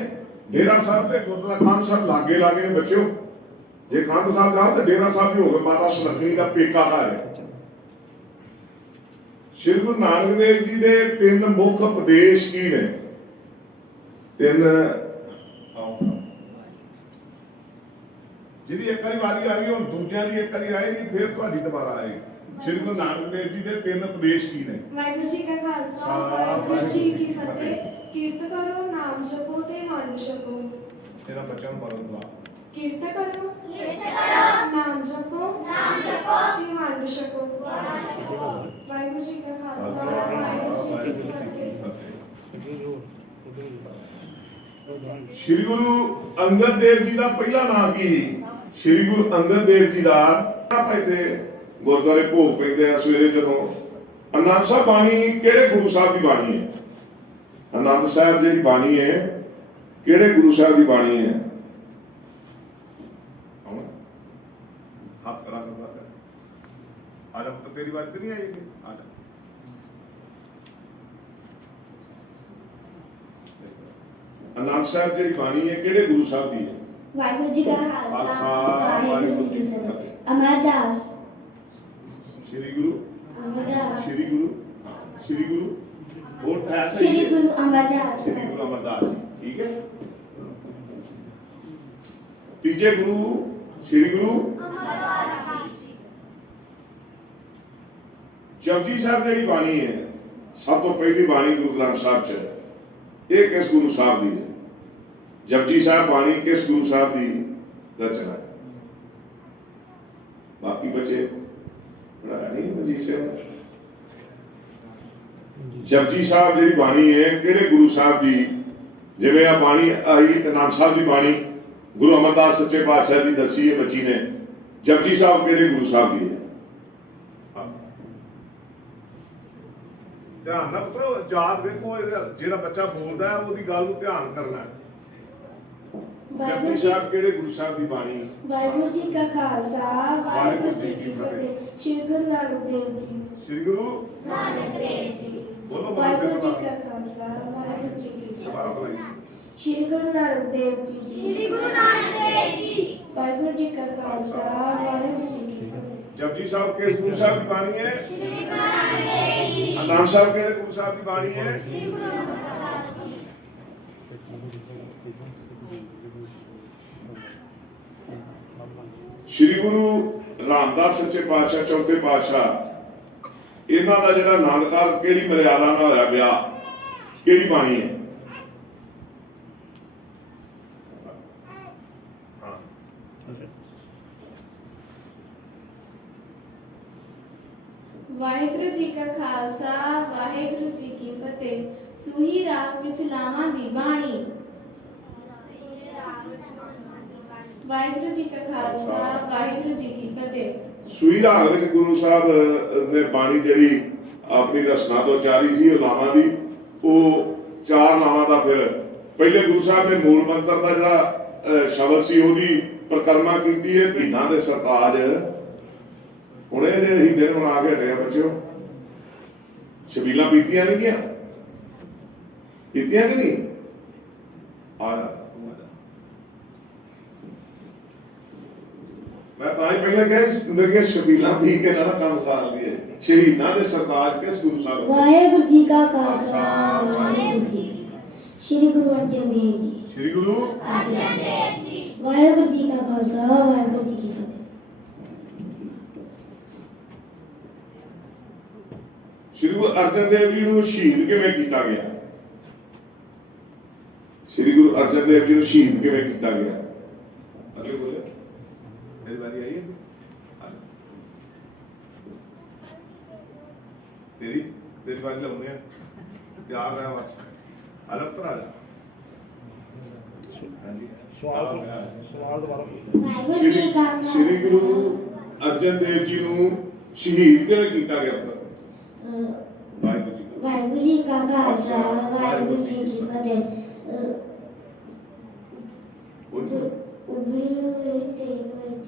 ਡੇਰਾ ਸਾਹਿਬ ਤੇ ਗੁਰਦੁਆਰਾ ਕੰਧ ਸਾਹਿਬ ਲਾਗੇ ਲਾਗੇ ਨੇ ਬੱਚਿਓ। ਜੇ ਕੰਧ ਸਾਹਿਬ ਜਾਓ ਤਾਂ ਡੇਰਾ ਸਾਹਿਬ ਵੀ ਹੋਵੇ, ਮਾਤਾ ਸੁਲੱਖਣੀ ਦਾ ਪੇਕਾ ਘਰ ਹੈ। ਸ਼੍ਰੀ ਗੁਰੂ ਨਾਨਕ ਦੇਵ ਜੀ ਦੇ ਤਿੰਨ ਮੁੱਖ ਉਪਦੇਸ਼ ਕੀ ਨੇ? ਤਿੰਨ, ਜਿਹਦੀ ਇੱਕ ਵਾਰੀ ਆ ਗਈ, ਹੁਣ ਦੂਜਿਆਂ ਦੀ ਇੱਕ ਵਾਰੀ ਆਏਗੀ, ਫਿਰ ਤੁਹਾਡੀ ਦੁਬਾਰਾ ਆਏਗੀ। ਸ਼੍ਰੀ ਗੁਰੂ ਨਾਨਕ ਦੇਵ ਜੀ ਦੇ ਤਿੰਨ ਉਪਦੇਸ਼ ਕੀ ਨੇ? ਵਾਹਿਗੁਰੂ ਜੀ ਕਾ ਖਾਲਸਾ ਵਾਹਿਗੁਰੂ ਜੀ ਕੀ ਫਤਿਹ। ਕੀਰਤ ਕਰੋ, ਨਾਮ ਜਪੋ ਤੇ ਵੰਡ ਛਕੋ। ਇਹਨਾਂ ਬੱਚਿਆਂ ਨੂੰ ਪੜ੍ਹਨ ਦਾ। ਕੀਰਤ ਕਰੋ, ਨਾਮ ਜਪੋ ਤੇ ਵੰਡ ਛਕੋ। ਵਾਹਿਗੁਰੂ ਜੀ ਕਾ ਖਾਲਸਾ ਵਾਹਿਗੁਰੂ ਜੀ ਕੀ ਫਤਿਹ। ਸ਼੍ਰੀ ਗੁਰੂ ਅੰਗਦ ਦੇਵ ਜੀ ਦਾ ਪਹਿਲਾ ਨਾਮ ਕੀ? ਸ਼੍ਰੀ ਗੁਰੂ ਅੰਗਦ ਦੇਵ ਜੀ ਦਾ ਪੈਦੇ ਗੁਰਦੁਆਰੇ ਭੋਗ ਪੈਂਦੇ ਆ ਸਵੇਰੇ ਜਦੋਂ। ਆਨੰਦ ਸਾਹਿਬ ਬਾਣੀ ਕਿਹੜੇ ਗੁਰੂ ਸਾਹਿਬ ਦੀ ਬਾਣੀ ਹੈ? ਆਨੰਦ ਸਾਹਿਬ ਜਿਹੜੀ ਬਾਣੀ ਹੈ ਕਿਹੜੇ ਗੁਰੂ ਸਾਹਿਬ ਦੀ ਬਾਣੀ ਹੈ? ਹੱਥ ਖੜਾ ਕਰਦਾ ਆ ਜਾ, ਤੇਰੀ ਬਾਤ ਨਹੀਂ ਆਏਗੀ। ਆ ਜਾ, ਆਨੰਦ ਸਾਹਿਬ ਜਿਹੜੀ ਬਾਣੀ ਹੈ ਕਿਹੜੇ ਗੁਰੂ ਸਾਹਿਬ ਦੀ ਹੈ? ਵਾਹਿਗੁਰੂ ਜੀ ਕਾ ਖਾਲਸਾ ਵਾਹਿਗੁਰੂ ਜੀ ਕੀ ਫਤਿਹ। ਅਮਰਦਾਸ। ਸ਼੍ਰੀ ਗੁਰੂ ਅਮਰਦਾਸ। ਸ਼੍ਰੀ ਗੁਰੂ ਸ਼੍ਰੀ ਗੁਰੂ ਹੋਰ ਹੈ ਸ੍ਰੀ ਗੁਰੂ ਅਮਰਦਾਸ। ਸ਼੍ਰੀ ਗੁਰੂ ਅਮਰਦਾਸ ਜੀ, ਠੀਕ ਹੈ। ਤੀਜੇ ਗੁਰੂ ਸ਼੍ਰੀ ਗੁਰੂ ਅਮਰਦਾਸ ਜੀ। ਜਪਜੀ ਸਾਹਿਬ ਜਿਹੜੀ ਬਾਣੀ ਹੈ ਸਭ ਤੋਂ ਪਹਿਲੀ ਬਾਣੀ ਗੁਰੂ ਗ੍ਰੰਥ ਸਾਹਿਬ ਚ, ਇਹ ਕਿਸ ਗੁਰੂ ਸਾਹਿਬ ਦੀ ਹੈ? ਜਪਜੀ ਸਾਹਿਬ ਬਾਣੀ ਕਿਸ ਗੁਰੂ ਸਾਹਿਬ ਦੀ ਰਚਨਾ ਹੈ? ਬਾਕੀ ਬੱਚੇ ਪੜ੍ਹਾਇਆ ਨਹੀਂ ਮਨਜੀਤ ਸਿੰਘ। ਜਪਜੀ ਸਾਹਿਬ ਜਿਹੜੀ ਬਾਣੀ ਹੈ ਕਿਹੜੇ ਗੁਰੂ ਸਾਹਿਬ ਦੀ? ਜਿਵੇਂ ਆ ਬਾਣੀ ਆਈ ਆਨੰਦ ਸਾਹਿਬ ਦੀ ਬਾਣੀ ਗੁਰੂ ਅਮਰਦਾਸ ਸੱਚੇ ਪਾਤਸ਼ਾਹ ਦੀ ਦੱਸੀ ਹੈ ਬੱਚੀ ਨੇ। ਜਪਜੀ ਸਾਹਿਬ ਕਿਹੜੇ ਗੁਰੂ ਸਾਹਿਬ ਦੀ ਹੈ? ਧਿਆਨ ਨਾਲ ਪੁੱਤਰੋ, ਯਾਦ ਵੇਖੋ, ਜਿਹੜਾ ਬੱਚਾ ਬੋਲਦਾ ਹੈ ਉਹਦੀ ਗੱਲ ਨੂੰ ਧਿਆਨ ਕਰਨਾ ਹੈ। ਜਪਜੀ ਸਾਹਿਬ ਕਿਹੜੇ ਗੁਰੂ ਸਾਹਿਬ ਦੀ ਬਾਣੀ? ਵਾਹਿਗੁਰੂ ਜੀ ਕਾ ਖਾਲਸਾ ਵਾਹਿਗੁਰੂ ਜੀ ਕੀ ਫਤਿਹ। ਸ਼੍ਰੀ ਗੁਰੂ ਨਾਨਕ ਦੇਵ ਜੀ। ਸ਼੍ਰੀ ਗੁਰੂ ਨਾਨਕ ਦੇਵ ਜੀ। ਬੋਲੋ ਵਾਹਿਗੁਰੂ ਜੀ ਕਾ ਖਾਲਸਾ ਵਾਹਿਗੁਰੂ ਜੀ ਕੀ ਫਤਿਹ। ਸ਼੍ਰੀ ਗੁਰੂ ਨਾਨਕ ਦੇਵ ਜੀ। ਸ੍ਰੀ ਗੁਰੂ ਨਾਨਕ ਦੇਵ ਜੀ। ਵਾਹਿਗੁਰੂ ਜੀ ਕਾ ਖਾਲਸਾ ਵਾਹਿਗੁਰੂ ਜੀ ਕੀ ਫਤਿਹ। ਜਪਜੀ ਸਾਹਿਬ ਕਿਹੜੇ ਗੁਰੂ ਸਾਹਿਬ ਦੀ ਬਾਣੀ ਹੈ? ਸ੍ਰੀ ਗੁਰੂ ਨਾਨਕ ਦੇਵ ਜੀ। ਆਨੰਦ ਸਾਹਿਬ ਕਿਹੜੇ ਗੁਰੂ ਸਾਹਿਬ ਦੀ ਬਾਣੀ ਹੈ? ਸ੍ਰੀ ਗੁਰੂ ਅਮਰਦਾਸ ਜੀ। ਸ਼੍ਰੀ ਗੁਰੂ ਰਾਮਦਾਸ ਸੱਚੇ ਪਾਤਸ਼ਾਹ ਚੌਥੇ ਪਾਤਸ਼ਾਹ, ਇਹਨਾਂ ਦਾ ਜਿਹੜਾ ਆਨੰਦਕਾਰ ਕਿਹੜੀ ਮਰਿਆਦਾ ਨਾਲ ਹੋਇਆ ਵਿਆਹ, ਕਿਹੜੀ ਬਾਣੀ ਹੈ? ਵਾਹਿਗੁਰੂ ਜੀ ਕਾ ਖਾਲਸਾ ਵਾਹਿਗੁਰੂ ਜੀ ਕੀ ਫਤਿਹ। ਸੂਹੀ ਰਾਗ ਵਿੱਚ ਲਾਵਾਂ ਦੀ ਬਾਣੀ। ਵਾਹਿਗੁਰੂ ਜੀ ਕਾ ਖਾਲਸਾ ਵਾਹਿਗੁਰੂ ਜੀ ਕੀ ਫਤਿਹ। ਸੂਹੀ ਰਾਗ ਵਿੱਚ ਗੁਰੂ ਸਾਹਿਬ ਨੇ ਬਾਣੀ ਜਿਹੜੀ ਆਪਣੀ ਰਸਨਾ ਤੋਂ ਚਾਰੀ ਸੀ ਉਹ ਲਾਵਾਂ ਦੀ, ਉਹ ਚਾਰ ਲਾਵਾਂ ਦਾ ਫਿਰ ਪਹਿਲੇ ਗੁਰੂ ਸਾਹਿਬ ਨੇ ਮੂਲ ਮੰਤਰ ਦਾ ਜਿਹੜਾ ਸ਼ਬਦ ਸੀ ਉਹਦੀ ਪ੍ਰਕਰਮਾ ਕੀਤੀ ਹੈ। ਧੀਨਾਂ ਦੇ ਸਰਤਾਜ ਹੁਣੇ ਜੇ ਅਸੀਂ ਦਿਨ ਬਣਾ ਕੇ ਹਟੇ ਆ ਬੱਚਿਓ, ਛਬੀਲਾਂ ਪੀਤੀਆਂ ਨਹੀਂ ਗਿਆ, ਪੀਤੀਆਂ ਕਿ ਨਹੀਂ? ਆ ਜਾ ਮੈਂ ਤਾਂ ਹੀ ਪਹਿਲਾਂ ਕਿਹਾ ਛਬੀਲਾਂ ਪੀ ਕੇ ਨਾ ਕੰਮ ਸਾਰ ਲਈਏ। ਸ਼ਹੀਦਾਂ ਦੇ ਸਰਤਾਜ ਕਿਸ ਗੁਰੂ ਸਾਹਿਬ? ਵਾਹਿਗੁਰੂ ਜੀ ਕਾ ਖਾਲਸਾ ਵਾਹਿਗੁਰੂ ਜੀ। ਸ੍ਰੀ ਗੁਰੂ ਅਰਜਨ ਦੇਵ ਜੀ। ਸ੍ਰੀ ਗੁਰੂ ਅਰਜਨ ਦੇਵ ਜੀ। ਵਾਹਿਗੁਰੂ ਜੀ ਕਾ ਖਾਲਸਾ ਵਾਹਿਗੁਰੂ ਜੀ ਕੀ ਫਤਿਹ। ਸ਼੍ਰੀ ਗੁਰੂ ਅਰਜਨ ਦੇਵ ਜੀ ਨੂੰ ਸ਼ਹੀਦ ਕਿਵੇਂ ਕੀਤਾ ਗਿਆ? ਸ੍ਰੀ ਗੁਰੂ ਅਰਜਨ ਦੇਵ ਜੀ ਨੂੰ ਸ਼ਹੀਦ ਕਿਵੇਂ ਕੀਤਾ ਗਿਆ? ਅੱਗੇ ਬੋਲੇ, ਮੇਰੀ ਵਾਰੀ ਆਈ ਹੈ। ਤੇਰੀ ਤੇਰੀ ਵਾਰੀ ਲਾਉਂਦੇ ਆ, ਤਿਆਰ ਰਹਿ ਬਸ। ਹਲਫ ਤਰਾ ਜਾ। ਹਾਂਜੀ, ਵਾਹਿਗੁਰੂ ਜੀ ਕਾ ਖਾਲਸਾ ਸ੍ਰੀ ਗੁਰੂ ਅਰਜਨ ਦੇਵ ਜੀ ਨੂੰ ਸ਼ਹੀਦ ਕਿਵੇਂ ਕੀਤਾ ਗਿਆ? ਵਾਹਿਗੁਰੂ ਜੀ ਕਾ ਵਾਹਿਗੁਰੂ ਜੀ ਕਾ ਖਾਲਸਾ ਵਾਹਿਗੁਰੂ ਜੀ ਕੀ ਫਤਿਹ। ਉਬਲੀ ਹੋਈ ਤੇਲ ਵਿੱਚ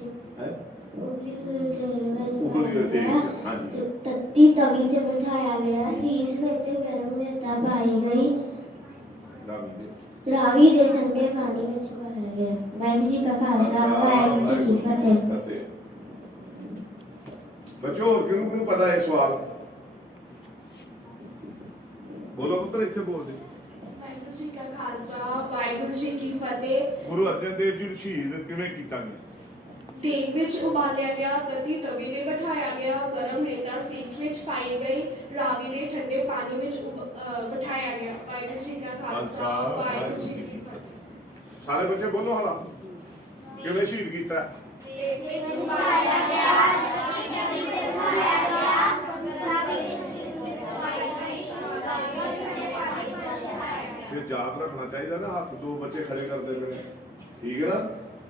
ਉਬਲੀ ਹੋਈ ਤੇਲ ਵਿੱਚ ਤੱਤੀ ਤਵੀ ਤੇ ਬਿਠਾਇਆ ਗਿਆ ਸੀ। ਇਸ ਵਿੱਚ ਗਰਮ ਰੇਤਾ ਪਾਈ ਗਈ, ਰਾਵੀ ਦੇ ਠੰਡੇ ਪਾਣੀ ਵਿੱਚ ਪਾਇਆ ਗਿਆ। ਵਾਹਿਗੁਰੂ ਜੀ ਕਾ ਖਾਲਸਾ ਵਾਹਿਗੁਰੂ ਜੀ ਕੀ ਫਤਿਹ। ਬੱਚੋ ਹੋਰ ਕਿਹਨੂੰ ਪਤਾ ਹੈ ਸਵਾਲ? ਬੋਲੋ ਪੁੱਤਰ, ਇੱਥੇ ਬੋਲਦੇ। ਵਾਹਿਗੁਰੂ ਜੀ ਕਾ ਖਾਲਸਾ ਵਾਹਿਗੁਰੂ ਜੀ ਕੀ ਫਤਿਹ। ਗੁਰੂ ਅਰਜਨ ਦੇਵ ਜੀ ਨੂੰ ਸ਼ਹੀਦ ਕਿਵੇਂ ਕੀਤਾ ਗਿਆ? ਤੇਲ ਵਿੱਚ ਉਬਾਲਿਆ ਗਿਆ, ਤੱਤੀ ਤਵੀ ਤੇ ਬਿਠਾਇਆ ਗਿਆ, ਗਰਮ ਰੇਤਾ ਸੀਸ ਵਿੱਚ ਪਾਈ ਗਈ, ਰਾਵੀ ਦੇ ਠੰਡੇ ਪਾਣੀ ਵਿੱਚ ਬਿਠਾਇਆ ਗਿਆ। ਵਾਹਿਗੁਰੂ ਜੀ ਕਾ ਖਾਲਸਾ ਵਾਹਿਗੁਰੂ ਜੀ ਕੀ ਫਤਿਹ। ਸਾਰੇ ਬੱਚੇ ਬੋਲੋ ਹਲਾ, ਕਿਵੇਂ ਸ਼ਹੀਦ ਕੀਤਾ? ਤੇਲ ਵਿੱਚ ਉਬਾਲਿਆ ਗਿਆ, ਤੱਤੀ ਤਵੀ ਤੇ ਬਿਠਾਇਆ ਗਿਆ, ਰਾਵੀ ਦੇ ਸੀਸ ਵਿੱਚ ਪਾਈ ਗਈ, ਰਾਵੀ ਦੇ ਠੰਡੇ ਪਾਣੀ ਵਿੱਚ ਬਿਠਾਇਆ ਗਿਆ। ਇਹ ਯਾਦ ਰੱਖਣਾ ਚਾਹੀਦਾ ਨਾ, ਹੱਥ ਦੋ ਬੱਚੇ ਖੜੇ ਕਰਦੇ ਪਏ ਨੇ, ਠੀਕ ਹੈ ਨਾ?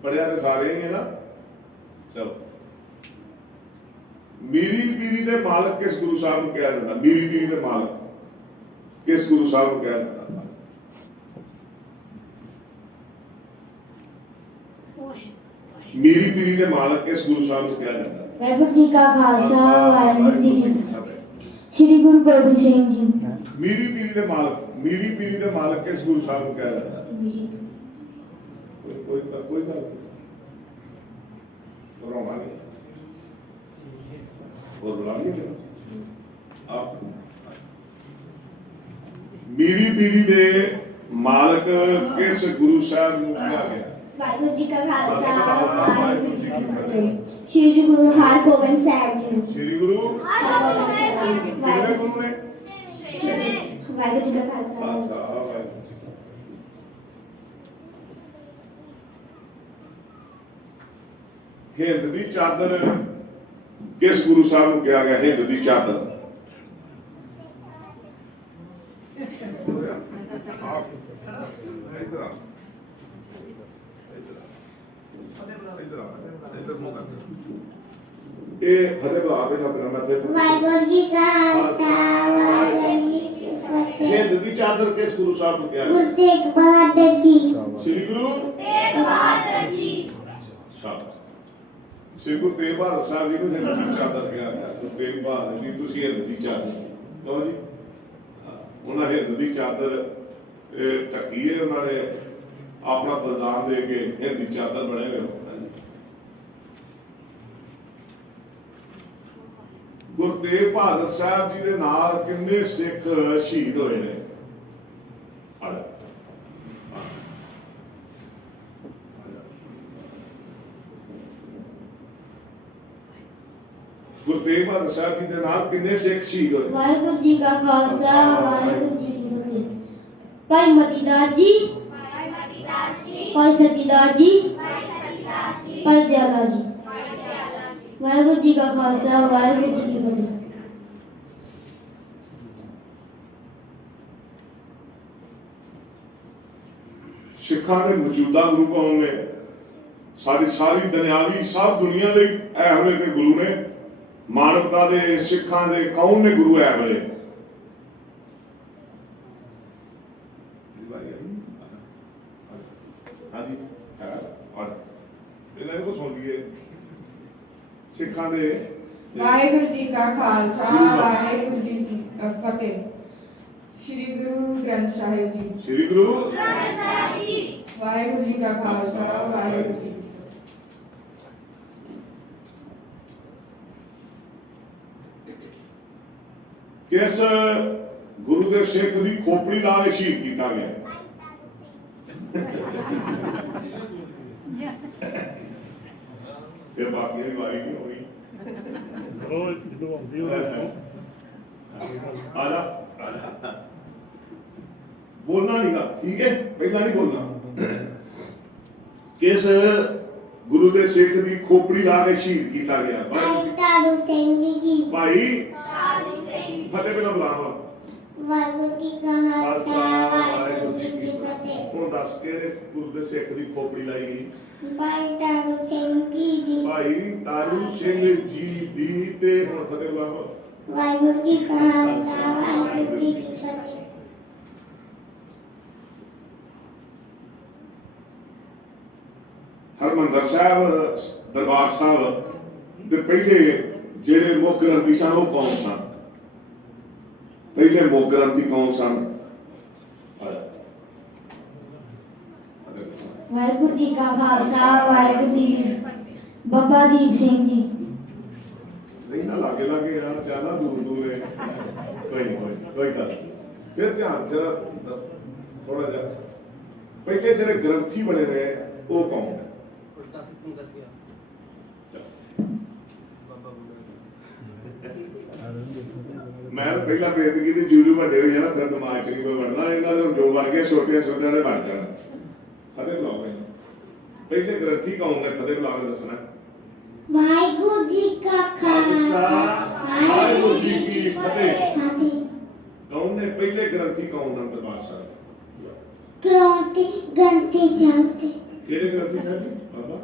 ਪੜਿਆ ਤੇ ਸਾਰੇ ਹੀ ਹੈ ਨਾ? ਚਲੋ, ਮੀਰੀ ਪੀਰੀ ਦੇ ਮਾਲਕ ਕਿਸ ਗੁਰੂ ਸਾਹਿਬ ਨੂੰ ਕਿਹਾ ਜਾਂਦਾ? ਮੀਰੀ ਪੀਰੀ ਦੇ ਮਾਲਕ ਕਿਸ ਗੁਰੂ ਸਾਹਿਬ ਨੂੰ ਕਿਹਾ ਜਾਂਦਾ? ਮੀਰੀ ਪੀਰੀ ਦੇ ਮਾਲਕ ਕਿਸ ਗੁਰੂ ਸਾਹਿਬ ਨੂੰ ਕਿਹਾ ਜਾਂਦਾ? ਵਾਹਿਗੁਰੂ ਜੀ ਕਾ ਖਾਲਸਾ ਵਾਹਿਗੁਰੂ ਜੀ ਕੀ ਫਤਿਹ। ਸ੍ਰੀ ਗੁਰੂ ਗੋਬਿੰਦ ਸਿੰਘ ਜੀ। ਮੀਰੀ ਪੀਰੀ ਦੇ ਮਾਲਕ, ਮੀਰੀ ਪੀਰੀ ਦੇ ਮਾਲਕ ਕਿਸ ਗੁਰੂ ਸਾਹਿਬ ਨੂੰ ਕਿਹਾ ਜਾਂਦਾ? ਕੋਈ ਗੱਲ ਰੋਣਾ ਨਹੀਂ, ਹੋਰ ਬੁਲਾ ਨਹੀਂ ਆਪ। ਮੀਰੀ ਪੀਰੀ ਦੇ ਮਾਲਕ ਕਿਸ ਗੁਰੂ ਸਾਹਿਬ ਨੂੰ ਕਿਹਾ ਗਿਆ? ਵਾਹਿਗੁਰੂ ਜੀ ਕਾ ਖਾਲਸਾ ਵਾਹਿਗੁਰੂ ਜੀ ਕੀ ਫਤਿਹ। ਸ੍ਰੀ ਗੁਰੂ ਹਰਗੋਬਿੰਦ ਸਾਹਿਬ ਜੀ ਨੂੰ। ਸ੍ਰੀ ਗੁਰੂ ਕਿਹੜੇ ਗੁਰੂ ਨੇ? ਵਾਹਿਗੁਰੂ ਜੀ ਕਾ ਖਾਲਸਾ। ਹਿੰਦ ਦੀ ਚਾਦਰ ਕਿਸ ਗੁਰੂ ਸਾਹਿਬ ਨੂੰ ਕਿਹਾ ਗਿਆ? ਹਿੰਦ ਦੀ ਚਾਦਰ ਇਹ ਫਤਿਹ ਬੁਲਾ ਕੇ ਨਾ ਮੱਥੇ। ਵਾਹਿਗੁਰੂ ਜੀ ਕਾ ਖਾਲਸਾ ਵਾਹਿਗੁਰੂ ਜੀ ਕੀ ਫਤਿਹ। ਹਿੰਦ ਦੀ ਚਾਦਰ ਕਿਸ ਗੁਰੂ ਸਾਹਿਬ ਨੂੰ ਕਿਹਾ? ਗੁਰੂ ਤੇਗ ਬਹਾਦਰ ਜੀ। ਸ੍ਰੀ ਗੁਰੂ ਤੇਗ ਬਹਾਦਰ ਜੀ। ਸ਼ਾਬਾਸ਼। ਸ੍ਰੀ ਗੁਰੂ ਤੇਗ ਬਹਾਦਰ ਸਾਹਿਬ ਜੀ ਨੂੰ ਹਿੰਦ ਦੀ ਚਾਦਰ ਕਿਹਾ ਗਿਆ। ਗੁਰੂ ਤੇਗ ਬਹਾਦਰ ਜੀ ਤੁਸੀਂ ਹਿੰਦ ਦੀ ਚਾਦਰ ਲਓ ਜੀ। ਉਹਨਾਂ ਹਿੰਦ ਦੀ ਚਾਦਰ ਢੱਕੀ ਹੈ, ਉਹਨਾਂ ਨੇ ਆਪਣਾ ਬਲਿਦਾਨ ਦੇ ਕੇ ਹਿੰਦ ਦੀ ਚਾਦਰ ਬਣੇ ਹੋਏ। ਗੁਰੂ ਤੇਗ ਬਹਾਦਰ ਸਾਹਿਬ ਜੀ ਦੇ ਨਾਲ ਕਿੰਨੇ ਸਿੱਖ ਸ਼ਹੀਦ ਹੋਏ ਨੇ? ਗੁਰੂ ਤੇਗ ਬਹਾਦਰ ਸਾਹਿਬ ਜੀ ਦੇ ਨਾਲ ਕਿੰਨੇ ਸਿੱਖ ਸ਼ਹੀਦ ਹੋਏ? ਵਾਹਿਗੁਰੂ ਜੀ ਕਾ ਖਾਲਸਾ ਵਾਹਿਗੁਰੂ ਜੀ ਕੀ ਫਤਿਹ। ਭਾਈ ਮਤੀਦਾਸ ਜੀ, ਭਾਈ ਸਤੀਦਾਸ ਜੀ, ਭਾਈ ਦਿਆਲਾ ਜੀ। ਵਾਹਿਗੁਰੂ ਜੀ ਕਾ ਖਾਲਸਾ ਵਾਹਿਗੁਰੂ ਜੀ ਕੀ ਫਤਿਹ। ਸਿੱਖਾਂ ਦੇ ਮੌਜੂਦਾ ਗੁਰੂ ਕੌਣ ਨੇ? ਸਾਰੀ ਦੁਨਿਆਵੀ ਸਭ ਦੁਨੀਆ ਦੇ ਇਹ ਵੇਲੇ ਦੇ ਗੁਰੂ ਨੇ। ਮਾਨਵਤਾ ਦੇ ਸਿੱਖਾਂ ਦੇ ਕੌਣ ਨੇ ਗੁਰੂ ਇਹ ਵੇਲੇ? ਹਾਂਜੀ, ਇਹਨਾਂ ਨੂੰ ਸੁਣ ਲਈਏ। ਸਿੱਖਾਂ ਦੇ ਵਾਹਿਗੁਰੂ ਜੀ ਕਾ ਖਾਲਸਾ ਵਾਹਿਗੁਰੂ ਜੀ ਕੀ ਫਤਿਹ। ਸ੍ਰੀ ਗੁਰੂ ਗ੍ਰੰਥ ਸਾਹਿਬ ਜੀ। ਸ੍ਰੀ ਗੁਰੂ ਗ੍ਰੰਥ ਸਾਹਿਬ ਜੀ। ਵਾਹਿਗੁਰੂ ਜੀ ਕਾ ਖਾਲਸਾ ਵਾਹਿਗੁਰੂ ਜੀ। ਕਿਸ ਗੁਰੂ ਦੇ ਸਿੱਖ ਦੀ ਖੋਪੜੀ ਲਾ ਕੇ ਸ਼ਹੀਦ ਕੀਤਾ ਗਿਆ? ਇਹ ਬਾਕੀ ਦੀ ਵਾਰੀ ਨਹੀਂ ਹੋਣੀ। आजा आजा बोलना नहीं गा ठीक है पहला नहीं बोलना किस गुरु दे सिख दी खोपड़ी ला के शहीद किया गया ਭਾਈ ਤਾਰੂ ਸਿੰਘ ਜੀ भाई फतेह बिना बुलावा ਵਾਹਿਗੁਰੂ ਜੀ ਕਾ ਖਾਲਸਾ ਵਾਹਿਗੁਰੂ ਜੀ ਕੀ ਫਤਿਹ ਹੁਣ ਦੱਸ ਕਿਹੜੇ ਗੁਰੂ ਦੇ ਸਿੱਖ ਦੀ ਖੋਪੜੀ ਲਾਈ ਗਈ ਭਾਈ ਤਾਰੂ ਸਿੰਘ ਜੀ ਦੀ ਭਾਈ ਤਾਰੂ ਸਿੰਘ ਜੀ ਦੀ ਤੇ ਹੁਣ ਫਤਿਹ ਬੁਲਾਵਾ ਵਾਹਿਗੁਰੂ ਜੀ ਕਾ ਖਾਲਸਾ ਵਾਹਿਗੁਰੂ ਜੀ ਕੀ ਫਤਿਹ ਹਰਮੰਦਰ ਸਾਹਿਬ ਦਰਬਾਰ ਸਾਹਿਬ ਦੇ ਪਹਿਲੇ ਜਿਹੜੇ ਮੁੱਖ ਗ੍ਰੰਥੀ ਸਨ ਉਹ ਕੌਣ ਸਨ ਪਹਿਲੇ ਮੁੱਖ ਗ੍ਰੰਥੀ ਕੌਣ ਸਨ ਵਾਹਿਗੁਰੂ ਜੀ ਕਾ ਖਾਲਸਾ ਵਾਹਿਗੁਰੂ ਜੀ ਕੀ ਫਤਿਹ ਬਾਬਾ ਦੀਪ ਸਿੰਘ ਜੀ ਨਹੀਂ ਨਾ ਲਾਗੇ ਲਾਗੇ ਯਾਰ ਜ਼ਿਆਦਾ ਦੂਰ ਦੂਰ ਹੈ ਕੋਈ ਨਹੀਂ ਕੋਈ ਗੱਲ ਫਿਰ ਧਿਆਨ ਜਰਾ ਥੋੜਾ ਜਿਹਾ ਪਹਿਲੇ ਜਿਹੜੇ ਗ੍ਰੰਥੀ ਬਣੇ ਨੇ ਉਹ ਕੌਣ ਹੈ ਮੈਂ ਪਹਿਲਾਂ ਬੇਦਗੀ ਦੀ ਜੂਲੂ ਵੱਡੇ ਹੋ ਜਾਣਾ ਫਿਰ ਦਿਮਾਗ ਚ ਨਹੀਂ ਕੋਈ ਬਣਦਾ ਇਹਨਾਂ ਦੇ ਜੋ ਬਣ ਗਏ ਛੋਟੀਆਂ ਛੋਟੀਆਂ ਨੇ ਬਣ ਜਾਣਾ ਫਤਿਹ ਬੁਲਾਓ ਪਹਿਲੇ ਗ੍ਰੰਥੀ ਕੌਣ ਨੇ ਫਤਿਹ ਬੁਲਾ ਕੇ ਦੱਸਣਾ ਵਾਹਿਗੁਰੂ ਜੀ ਕਾ ਖਾਲਸਾ ਵਾਹਿਗੁਰੂ ਜੀ ਕੀ ਫਤਿਹ ਫਤਿਹ ਕੌਣ ਨੇ ਪਹਿਲੇ ਗ੍ਰੰਥੀ ਕੌਣ ਨੇ ਦਰਬਾਰ ਸਾਹਿਬ ਕ੍ਰਾਂਤੀ ਗੰਤੀ ਸ਼ਬਦ ਕਿਹੜੇ ਗ੍ਰੰਥੀ ਸਾਹਿਬ ਜੀ ਬਾਬਾ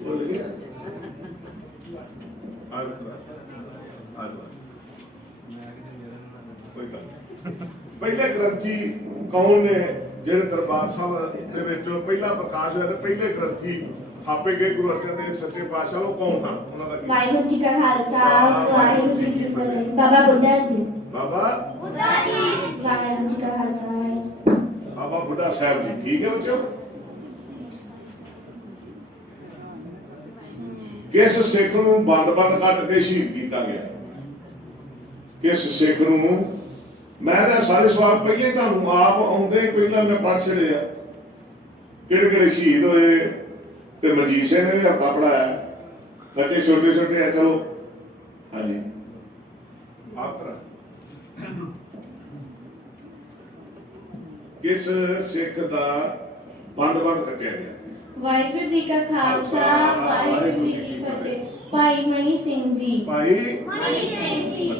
ਬੋਲ ਗਿਆ ਪਹਿਲੇ ਗ੍ਰੰਥੀ ਕੌਣ ਨੇ ਜਿਹੜੇ ਦਰਬਾਰ ਸਾਹਿਬ ਦੇ ਵਿੱਚ ਪਹਿਲਾ ਪ੍ਰਕਾਸ਼ ਹੋਇਆ ਤੇ ਪਹਿਲੇ ਗ੍ਰੰਥੀ ਥਾਪੇ ਗਏ ਗੁਰੂ ਅਰਜਨ ਦੇਵ ਸੱਚੇ ਪਾਤਸ਼ਾਹ ਉਹ ਕੌਣ ਹਨ ਉਹਨਾਂ ਦਾ ਕੀ ਵਾਹਿਗੁਰੂ ਜੀ ਕਾ ਖਾਲਸਾ ਵਾਹਿਗੁਰੂ ਜੀ ਕੀ ਫਤਿਹ ਬਾਬਾ ਬੁੱਢਾ ਜੀ ਬਾਬਾ ਵਾਹਿਗੁਰੂ ਜੀ ਕਾ ਖਾਲਸਾ ਬਾਬਾ ਬੁੱਢਾ ਸਾਹਿਬ ਜੀ ਠੀਕ ਹੈ ਬੱਚਿਓ ਕਿਸ ਸਿੱਖ ਨੂੰ ਬੰਦ-ਬੰਦ ਕੱਟ ਕੇ ਸ਼ਹੀਦ ਕੀਤਾ ਗਿਆ ਕਿਸ ਸਿੱਖ ਨੂੰ ਮੈਂ ਤਾਂ ਸਾਰੇ ਸਵਾਲ ਪਹਿਲੇ ਤੁਹਾਨੂੰ ਆਪ ਆਉਂਦੇ ਹੀ ਪਹਿਲਾਂ ਮੈਂ ਪੜ੍ਹ ਛੜਿਆ ਕਿਹੜੇ ਕਿਹੜੇ ਸ਼ਹੀਦ ਹੋਏ ਤੇ ਮਨਜੀਤ ਸਿੰਘ ਨੇ ਵੀ ਹੱਥਾ ਪੜਾਇਆ ਬੱਚੇ ਛੋਟੇ ਛੋਟੇ ਆ ਚਲੋ ਹਾਂਜੀ ਆਪ ਤਰ੍ਹਾਂ ਕਿਸ ਸਿੱਖ ਦਾ ਬੰਦ-ਬੰਦ ਕੱਟਿਆ ਗਿਆ ਵਾਹਿਗੁਰੂ ਜੀ ਕਾ ਖਾਲਸਾ ਵਾਹਿਗੁਰੂ ਜੀ ਕੀ ਫਤਿਹ ਭਾਈ ਮਣੀ ਸਿੰਘ ਜੀ ਭਾਈ ਮਣੀ ਸਿੰਘ ਜੀ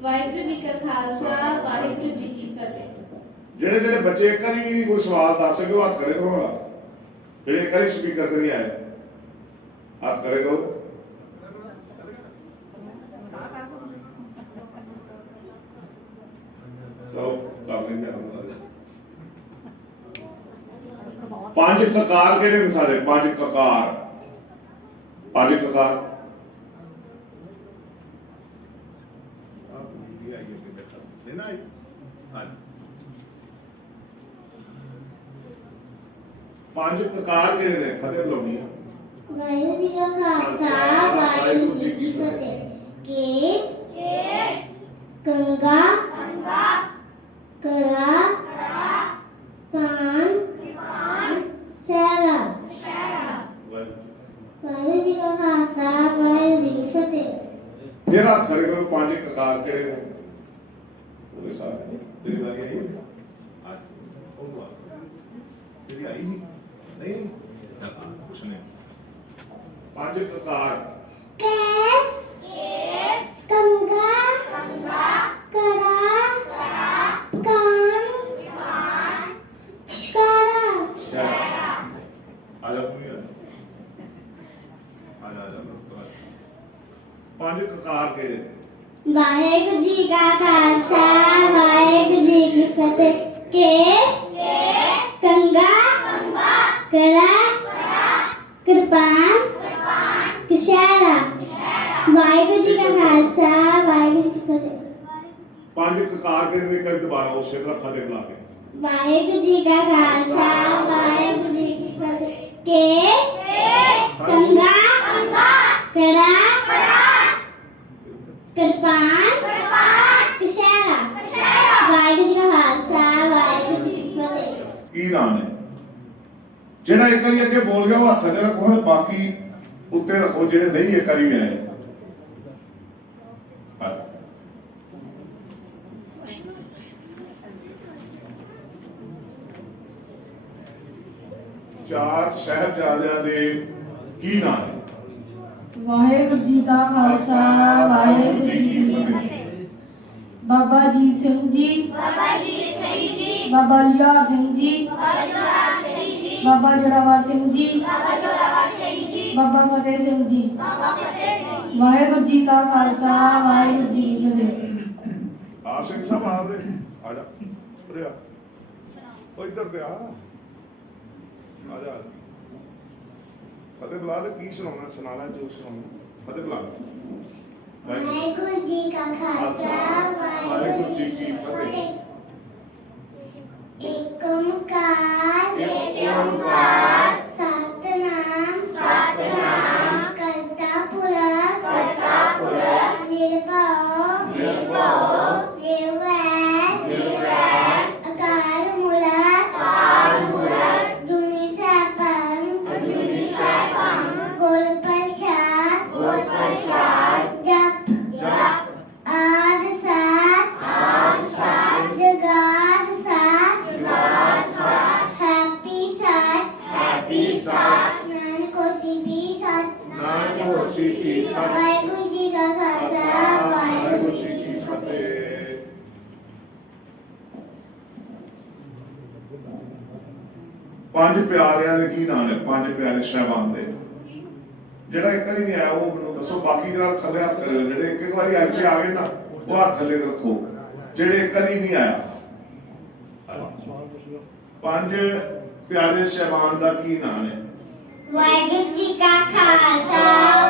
ਵਾਹਿਗੁਰੂ ਜੀ ਕਾ ਖਾਲਸਾ ਵਾਹਿਗੁਰੂ ਜੀ ਕੀ ਫਤਿਹ ਜਿਹੜੇ ਜਿਹੜੇ ਬੱਚੇ ਇੱਕ ਵਾਰੀ ਵੀ ਕੋਈ ਸਵਾਲ ਦੱਸ ਸਕੇ ਉਹ ਹੱਥ ਖੜੇ ਕਰੋ ਵਾਲਾ ਜਿਹੜੇ ਇੱਕ ਵਾਰੀ ਸਪੀਕਰ ਤੇ ਨਹੀਂ ਆਏ ਹੱਥ ਖੜੇ ਕਰੋ ਚਲੋ ਕਰ ਲੈਂਦੇ ਹਾਂ ਪੰਜ ਕਕਾਰ ਕਿਹੜੇ ਨੇ ਸਾਡੇ ਪੰਜ ਕਕਾਰ ਪੰਜ ਕਕਾਰ ਕਿਹੜੇ ਨੇ ਫਤਿਹ ਬੁਲਾਉਣੀ ਆ ਵਾਹਿਗੁਰੂ ਜੀ ਕਾ ਖਾਲਸਾ ਵਾਹਿਗੁਰੂ ਜੀ ਕੀ ਫਤਿਹ ਕੇਸ ਕੰਗਾ ਕਰਾ ਪਾਨ ਸ਼ਹਿਰਾ ਵਾਹਿਗੁਰੂ ਜੀ ਕਾ ਖਾਲਸਾ ਵਾਹਿਗੁਰੂ ਜੀ ਕੀ ਫਤਿਹ ਫਿਰ ਹੱਥ ਖੜੇ ਕਰੋ ਪੰਜ ਕਕਾਰ ਕਿਹੜੇ ਨੇ ਉਹਦੇ ਸਾਰੇ ਤੇਰੀ ਵਾਰੀ ਆਈ ਅੱਜ ਉਹ ਆ ਤੇਰੀ ਆਈ ਨਹੀਂ ਕੁਛ ਨਹੀਂ ਪੰਜ ਕਕਾਰ ਕੇਸ ਕੰਗਾ ਕਰਾ ਕਾਨ ਸ਼ਹਿਰਾ ਆ ਜਾ ਤੂੰ ਆ ਜਾ ਪੰਜ ਕਕਾਰ ਕਿਹੜੇ ਨੇ ਵਾਹਿਗੁਰੂ ਜੀ ਕਾ ਖਾਲਸਾ ਵਾਹਿਗੁਰੂ ਜੀ ਕੀ ਫਤਿਹ ਕੇਸ ਕੰਗਾ ਕਰਾ ਕਿਰਪਾਨ ਕਸ਼ਹਿਰਾ ਵਾਹਿਗੁਰੂ ਜੀ ਕਾ ਖਾਲਸਾ ਵਾਹਿਗੁਰੂ ਜੀ ਕੀ ਫਤਿਹ ਪੰਜ ਕਕਾਰ ਕਿਹੜੇ ਨੇ ਕਰ ਦੁਬਾਰਾ ਉਸੇ ਤਰ੍ਹਾਂ ਫਤਿਹ ਬੁਲਾ ਕੇ ਵਾਹਿਗੁਰੂ ਜੀ ਕਾ ਖਾਲਸਾ ਵਾਹਿਗੁਰੂ ਜੀ ਕੀ ਫਤਿਹ ਕੇਸ ਕੰਗਾ ਕਰਾ ਕਿਰਪਾਨ ਕਸ਼ਹਿਰਾ ਵਾਹਿਗੁਰੂ ਜੀ ਕਾ ਖਾਲਸਾ ਵਾਹਿਗੁਰੂ ਜੀ ਕੀ ਫਤਿਹ ਕੀ ਨਾਮ ਹੈ ਜਿਹੜਾ ਇੱਕ ਵਾਰੀ ਅੱਗੇ ਬੋਲ ਗਿਆ ਉਹ ਹੱਥ ਦੇ ਰੱਖੋ ਬਾਕੀ ਉੱਤੇ ਰੱਖੋ ਜਿਹੜੇ ਨਹੀਂ ਇੱਕ ਵਾਰੀ ਵੀ ਆਏ ਚਾਰ ਸਾਹਿਬਜ਼ਾਦਿਆਂ ਦੇ ਕੀ ਨਾਮ ਨੇ? ਵਾਹਿਗੁਰੂ ਜੀ ਕਾ ਖਾਲਸਾ ਵਾਹਿਗੁਰੂ ਜੀ ਕੀ ਫਤਿਹ। ਬਾਬਾ ਅਜੀਤ ਸਿੰਘ ਜੀ, ਬਾਬਾ ਲਿਆਰ ਸਿੰਘ ਜੀ, ਬਾਬਾ ਜੋਰਾਵਰ ਸਿੰਘ ਜੀ, ਬਾਬਾ ਫਤਿਹ ਸਿੰਘ ਜੀ। ਵਾਹਿਗੁਰੂ ਜੀ ਕਾ ਖਾਲਸਾ ਵਾਹਿਗੁਰੂ ਜੀ ਕੀ ਫਤਿਹ। ਆ ਸਿੰਘ ਸਾਹਿਬ ਆ ਰਹੇ, ਆ ਜਾ ਉਰੇ ਆ, ਉਹ ਇੱਧਰ ਤੇ ਆ ਜਾ। ਫਤਿਹ ਬੁਲਾ ਦੇ, ਕੀ ਸੁਣਾਉਣਾ ਸੁਣਾ ਲੈ, ਜੋ ਸੁਣਾਉਣਾ ਫਤਿਹ ਬੁਲਾ ਲੈ। ਵਾਹਿਗੁਰੂ ਜੀ ਕਾ ਖਾਲਸਾ ਵਾਹਿਗੁਰੂ ਜੀ ਕੀ ਫਤਿਹ। ਏਕ ਓੰਕਾਰ ਸਤਿਨਾਮ ਕਰਤਾ ਪੁਰਖ ਨਿਰਭਉ ਨਿਰਵੈਰ ਅਕਾਲ ਮੂਰਤ ਜੁਨੀ ਸੈਭੰ ਗੁਰ ਪ੍ਰਸਾਦ ਜਪ ਆਦ ਸਤ ਜਗਾਦ ਸਤ ਹੈਪੀ ਸਤ ਨਾਨਕ ਹੋਸੀ ਪੀ ਸਤ ਵਾਹਿਗੁਰੂ ਜੀ ਕਾ ਖਾਲਸਾ ਵਾਹਿਗੁਰੂ ਜੀ ਕੀ ਫਤਿਹ। ਪੰਜ ਪਿਆਰਿਆਂ ਦੇ ਕੀ ਨਾਮ ਨੇ? ਪੰਜ ਪਿਆਰੇ ਸਾਹਿਬਾਨ ਦੇ। ਜਿਹੜਾ ਇੱਕ ਵਾਰੀ ਨਹੀਂ ਆਇਆ ਉਹ ਮੈਨੂੰ ਦੱਸੋ, ਬਾਕੀ ਜਿਹੜਾ ਥੱਲੇ ਹੱਥ ਕਰਿਓ। ਜਿਹੜੇ ਇੱਕ ਵਾਰੀ ਇੱਥੇ ਆ ਗਏ ਨਾ ਉਹ ਹੱਥ ਥੱਲੇ ਰੱਖੋ, ਜਿਹੜੇ ਇੱਕ ਵਾਰੀ ਨਹੀਂ ਆਇਆ। ਪੰਜ ਪਿਆਰੇ ਸਾਹਿਬਾਨ ਦਾ ਕੀ ਨਾਮ ਹੈ? ਵਾਹਿਗੁਰੂ ਜੀ ਕਾ ਖਾਲਸਾ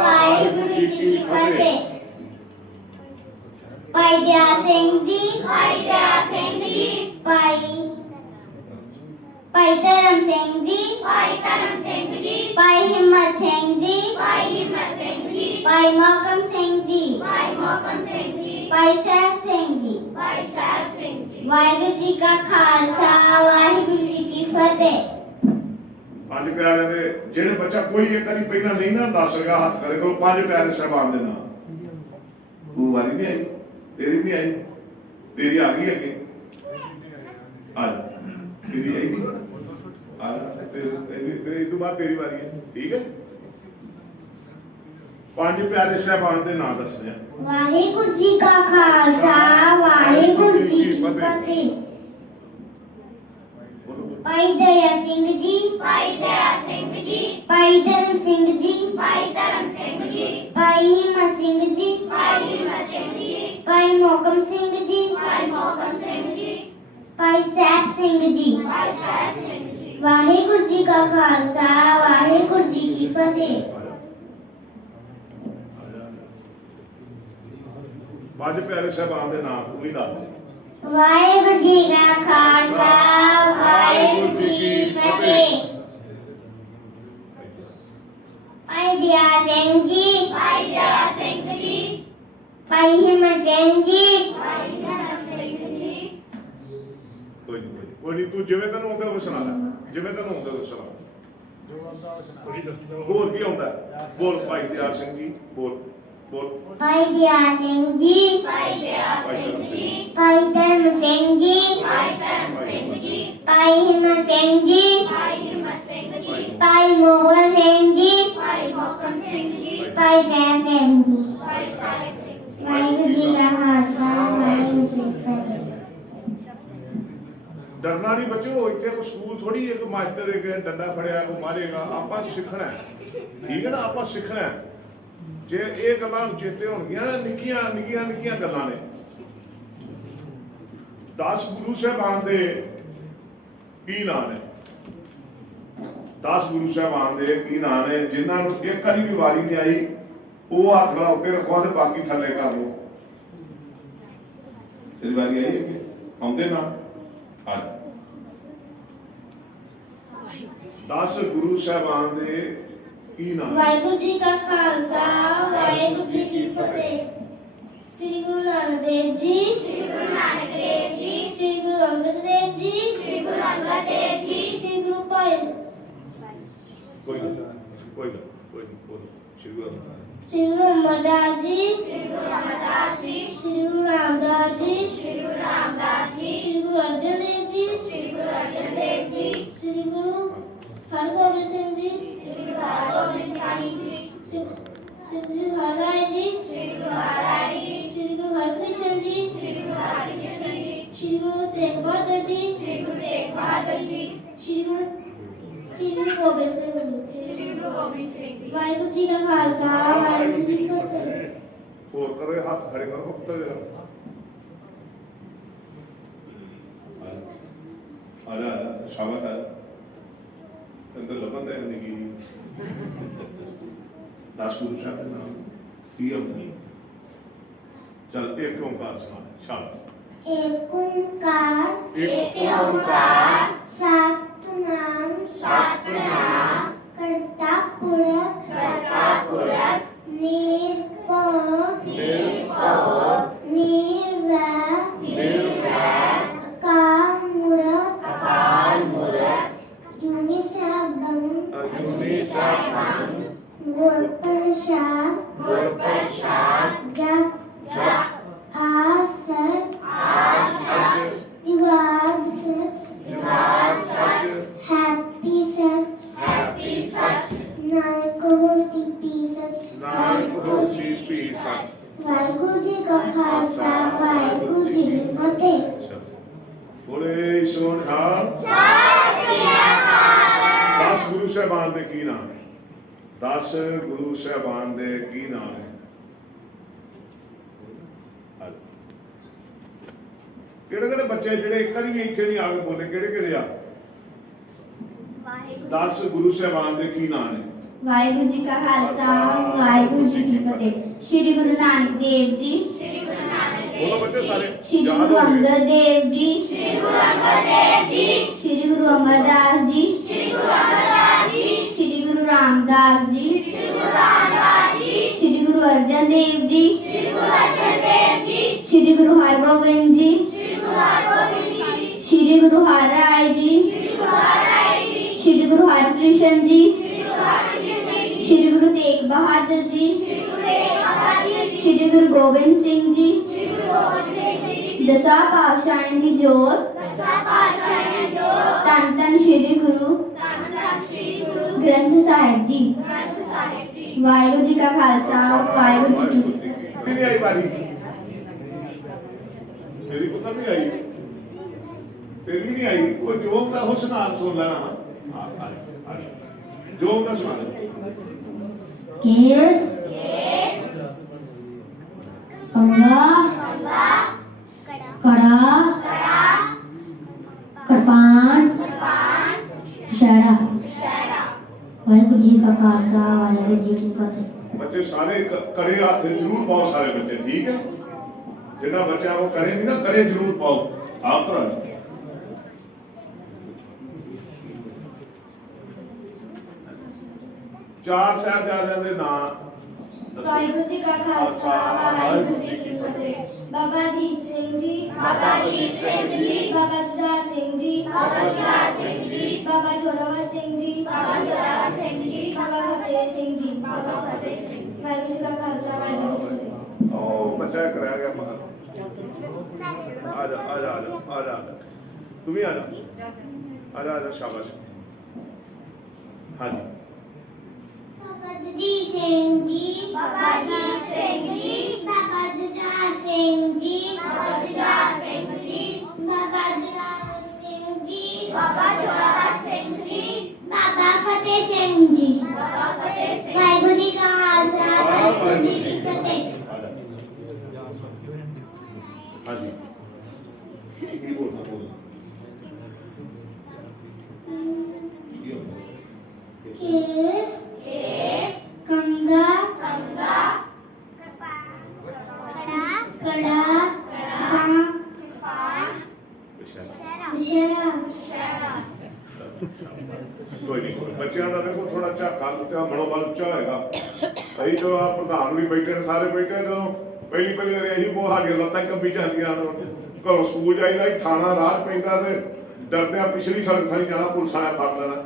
ਵਾਹਿਗੁਰੂ ਜੀ ਕੀ ਫਤਿਹ। ਭਾਈ ਦਇਆ ਸਿੰਘ ਜੀ, ਭਾਈ ਧਰਮ ਸਿੰਘ ਜੀ, ਭਾਈ ਹਿੰਮਤ ਸਿੰਘ ਜੀ, ਭਾਈ ਮੋਹਕਮ ਸਿੰਘ ਜੀ, ਭਾਈ ਸਾਹਿਬ ਸਿੰਘ ਜੀ। ਵਾਹਿਗੁਰੂ ਜੀ ਕਾ ਖਾਲਸਾ ਵਾਹਿਗੁਰੂ ਜੀ ਕੀ ਫਤਿਹ। ਪੰਜ ਪਿਆਰਿਆਂ ਦੇ ਜਿਹੜੇ ਬੱਚਾ ਕੋਈ ਇੱਕ ਵਾਰੀ ਪਹਿਲਾਂ ਨਹੀਂ ਨਾ ਦੱਸ ਸਕਿਆ ਹੱਥ ਖੜੇ ਕਰੋ। ਪੰਜ ਪਿਆਰੇ ਸਾਹਿਬਾਨ ਦੇ ਨਾਮ। ਤੂੰ ਵਾਰੀ ਨਹੀਂ ਆਈ, ਤੇਰੀ ਵੀ ਆਈ, ਤੇਰੀ ਆ ਗਈ ਅੱਗੇ ਆ ਜਾ, ਤੇਰੀ ਆਈ ਦੀ ਆ ਜਾ, ਤੇਰੀ ਤੋਂ ਬਾਅਦ ਤੇਰੀ ਵਾਰੀ ਹੈ। ਠੀਕ ਹੈ, ਪੰਜ ਪਿਆਰੇ ਸਾਹਿਬਾਨ ਦੇ ਨਾਮ ਦੱਸਣੇ ਆ। ਵਾਹਿਗੁਰੂ ਜੀ ਕਾ ਖਾਲਸਾ ਵਾਹਿਗੁਰੂ ਜੀ ਕੀ ਫਤਿਹ। ਭਾਈ ਦਇਆ ਸਿੰਘ ਜੀ, ਭਾਈ ਧਰਮ ਸਿੰਘ ਜੀ, ਭਾਈ ਹਿੰਮਤ ਸਿੰਘ ਜੀ, ਭਾਈ ਮੋਹਕਮ ਸਿੰਘ ਜੀ, ਭਾਈ ਸਾਹਿਬ ਸਿੰਘ ਜੀ। ਵਾਹਿਗੁਰੂ ਜੀ ਕਾ ਖਾਲਸਾ ਵਾਹਿਗੁਰੂ ਜੀ ਕੀ ਫਤਿਹ। ਪੰਜ ਪਿਆਰੇ ਸਾਹਿਬਾਨ ਦੇ ਨਾਮ ਤੂੰ ਵੀ ਦੱਸ ਦੇ। ਵਾਹਿਗੁਰੂ ਜੀ ਕਾ ਖਾਲਸਾ ਵਾਹਿਗੁਰੂ ਜੀ ਕੀ ਫਤਿਹ। ਭਾਈ ਦਇਆ ਸਿੰਘ ਜੀ, ਭਾਈ ਹਿੰਮਤ ਸਿੰਘ ਜੀ, ਕੋਈ ਨਹੀਂ, ਤੂੰ ਜਿਵੇਂ ਤੈਨੂੰ ਆਉਂਦਾ ਉਹ ਸੁਣਾ ਲੈ, ਜਿਵੇਂ ਤੈਨੂੰ ਆਉਂਦਾ ਉਹ ਸੁਣਾ। ਹੋਰ ਕੀ ਆਉਂਦਾ ਬੋਲ। ਭਾਈ ਦਇਆ ਸਿੰਘ ਜੀ ਬੋਲ ਬੋਲ। ਭਾਈ ਦਇਆ ਸਿੰਘ ਜੀ, ਭਾਈ ਧਰਮ ਸਿੰਘ ਜੀ, ਭਾਈ ਹਿੰਮਤ ਸਿੰਘ ਜੀ, ਭਾਈ ਮੋਹਕਮ ਸਿੰਘ ਜੀ, ਭਾਈ ਸਾਹਿਬ ਸਿੰਘ ਜੀ। ਵਾਹਿਗੁਰੂ ਜੀ ਕਾ ਖਾਲਸਾ ਵਾਹਿਗੁਰੂ ਜੀ ਕੀ ਫਤਿਹ। ਡਰਨਾ ਨਹੀਂ ਬੱਚੋ, ਇੱਥੇ ਕੋਈ ਸਕੂਲ ਥੋੜੀ ਇੱਕ ਮਾਸਟਰ ਇੱਕ ਡੰਡਾ ਫੜਿਆ ਕੋ ਮਾਰੇਗਾ। ਆਪਾਂ ਸਿੱਖਣਾ ਹੈ, ਠੀਕ ਹੈ ਨਾ, ਆਪਾਂ ਸਿੱਖਣਾ ਹੈ। ਜੇ ਇਹ ਗੱਲਾਂ ਚੇਤੇ ਹੋਣਗੀਆਂ ਨਾ, ਨਿੱਕੀਆਂ ਗੱਲਾਂ ਨੇ। 10 ਗੁਰੂ ਸਾਹਿਬਾਨ ਦੇ ਕੀ ਨਾਮ ਨੇ? 10 ਗੁਰੂ ਸਾਹਿਬਾਨ ਦੇ ਕੀ ਨਾਮ ਨੇ ਜਿਨ੍ਹਾਂ ਨੂੰ ਇੱਕ ਵਾਰੀ ਵੀ ਵਾਰੀ ਨਹੀਂ ਆਈ? ਉਹ ਹੱਥ ਲਾ ਉੱਤੇ ਰੱਖੋ ਤੇ ਬਾਕੀ ਥੱਲੇ ਕਰ ਲਓ। ਤੇਰੀ ਵਾਰੀ ਆਈ ਹੈ? ਆਉਂਦੇ ਨਾ ਆ 10 ਗੁਰੂ ਸਾਹਿਬਾਨ ਦੇ ਕੀ ਨਾਮ? ਵਾਹਿਗੁਰੂ ਜੀ ਕਾ ਖਾਲਸਾ ਵਾਹਿਗੁਰੂ ਜੀ ਕੀ ਫਤਿਹ। ਸ੍ਰੀ ਗੁਰੂ ਨਾਨਕ ਦੇਵ ਜੀ, ਸ੍ਰੀ ਗੁਰੂ ਅੰਗਦ ਦੇਵ ਜੀ, ਸ੍ਰੀ ਗੁਰੂ ਭਾਈ ਕੋਈ ਗੱਲ ਬੋਲੋ। ਸ਼੍ਰੀ ਗੁਰੂ ਅਮਰਦਾਸ ਸ੍ਰੀ ਗੁਰੂ ਅਮਰਦਾਸ ਜੀ, ਸ੍ਰੀ ਗੁਰੂ ਰਾਮਦਾਸ ਜੀ, ਸ੍ਰੀ ਗੁਰੂ ਅਰਜਨ ਦੇਵ ਜੀ, ਸ੍ਰੀ ਗੁਰੂ हरगोबिंद सिंह जी, श्री गुरु हरगोबिंद साहिब जी, श्री गुरु हरराय जी, श्री गुरु हरराय जी, श्री गुरु हरकृष्ण जी, श्री गुरु हरकृष्ण जी, श्री गुरु तेग बहादुर जी, श्री गुरु तेग बहादुर जी, श्री गुरु गोबिंद सिंह जी, श्री गुरु गोबिंद सिंह जी। वाहिगुरु जी का खालसा, वाहिगुरु जी की फतेह। और करो हाथ खड़े करो पुत्र जरा आजा आजा शाबाश आजा अंदर लबन है नहीं की 10 गुरु साहब के नाम की अपनी चल एक ओंकार शाबाश एक ओंकार सतनाम करता पुरख निर्भव अकाल मूरत जूनी साबम गुर प्रसाद जप आसत जुगाद सच हैप्पी सच नानक होसी सच। वाहिगुरु जी का खालसा, वाहिगुरु जी की फतेह। बोले सोनिहाल 10 गुरु साहबान दे की नाम है 10 गुरु साहबान दे की नाम है ਕਿਹੜੇ ਬੱਚੇ ਜਿਹੜੇ ਇੱਕ ਵਾਰੀ ਵੀ ਇੱਥੇ ਨਹੀਂ ਆ ਕੇ ਬੋਲੇ ਕਿਹੜੇ ਆ 10 ਗੁਰੂ ਸਾਹਿਬਾਨ ਦੇ ਕੀ ਨਾਮ ਨੇ ਵਾਹਿਗੁਰੂ ਜੀ ਕਾ ਖਾਲਸਾ ਵਾਹਿਗੁਰੂ ਜੀ ਕੀ ਫਤਿਹ। ਸ਼੍ਰੀ ਗੁਰੂ ਨਾਨਕ ਦੇਵ ਜੀ, ਬੋਲੋ ਬੱਚੇ ਸਾਰੇ ਸ਼੍ਰੀ ਗੁਰੂ ਅੰਗਦ ਦੇਵ ਜੀ, ਸ਼੍ਰੀ ਗੁਰੂ ਅਮਰਦਾਸ ਜੀ, ਸ਼੍ਰੀ ਗੁਰੂ ਰਾਮਦਾਸ ਜੀ, ਸ਼੍ਰੀ ਗੁਰੂ ਅਰਜਨ ਦੇਵ ਜੀ, ਸ਼੍ਰੀ ਗੁਰੂ ਹਰਗੋਬਿੰਦ ਜੀ, श्री गुरु हरराय जी, श्री गुरु हरकृष्ण जी, श्री गुरु तेग बहादुर जी, श्री गुरु गोबिंद सिंह जी, दसा पातशाह की जोत धन धन श्री गुरु ग्रंथ साहिब जी। वाहिगुरु जी का खालसा, वाहिगुरु जी की मेरी पुत्र नहीं आई तेरी नहीं आई कोई जोम का हुस्न सुन लेना जोम का सुना केस कंगा कड़ा कृपान शरा। वाहिगुरु जी का खालसा, वाहिगुरु जी की फतेह। बच्चे सारे कड़े हाथ जरूर पाओ सारे बच्चे ठीक है जिन्ना बच्चा वो करे नहीं ना करे जरूर पाओ आप करा 4 साहिबजादियां दे नाम वाहिगुरु जी का खालसा, वाहिगुरु जी की फतेह। बाबा जीत सिंह जी, बाबा जुझार सिंह जी, बाबा जोरावर सिंह जी, बाबा फतेह सिंह जी। वाहिगुरु जी का खालसा, वाहिगुरु जी की फतेह। ओ बच्चा कराया गया मगर आजा आजा आजा आजा तू भी आजा आजा आजा शाबाश हाँ जी बाबा जी सिंह जी, बाबा जुझार सिंह जी, बाबा जोरावर सिंह जी, बाबा फतेह सिंह जी। वाहिगुरु जी का खालसा, वाहिगुरु जी की फतेह। हाँ जी की बोलना केस कंगा कड़ा शरा। कोई नहीं बच्चों का देखो थोड़ा झाका मनोबल उच्चा होगा अभी जो आप प्रधान भी बैठे ने सारे बैठे जो पहली बार यही वो साडियां लत्तां कंबी जांदियां घरों स्कूल जाईदा थाना राह पैंदा ते डरदे पिछली सड़क थानी जाना पुलिस आया फड़ लेना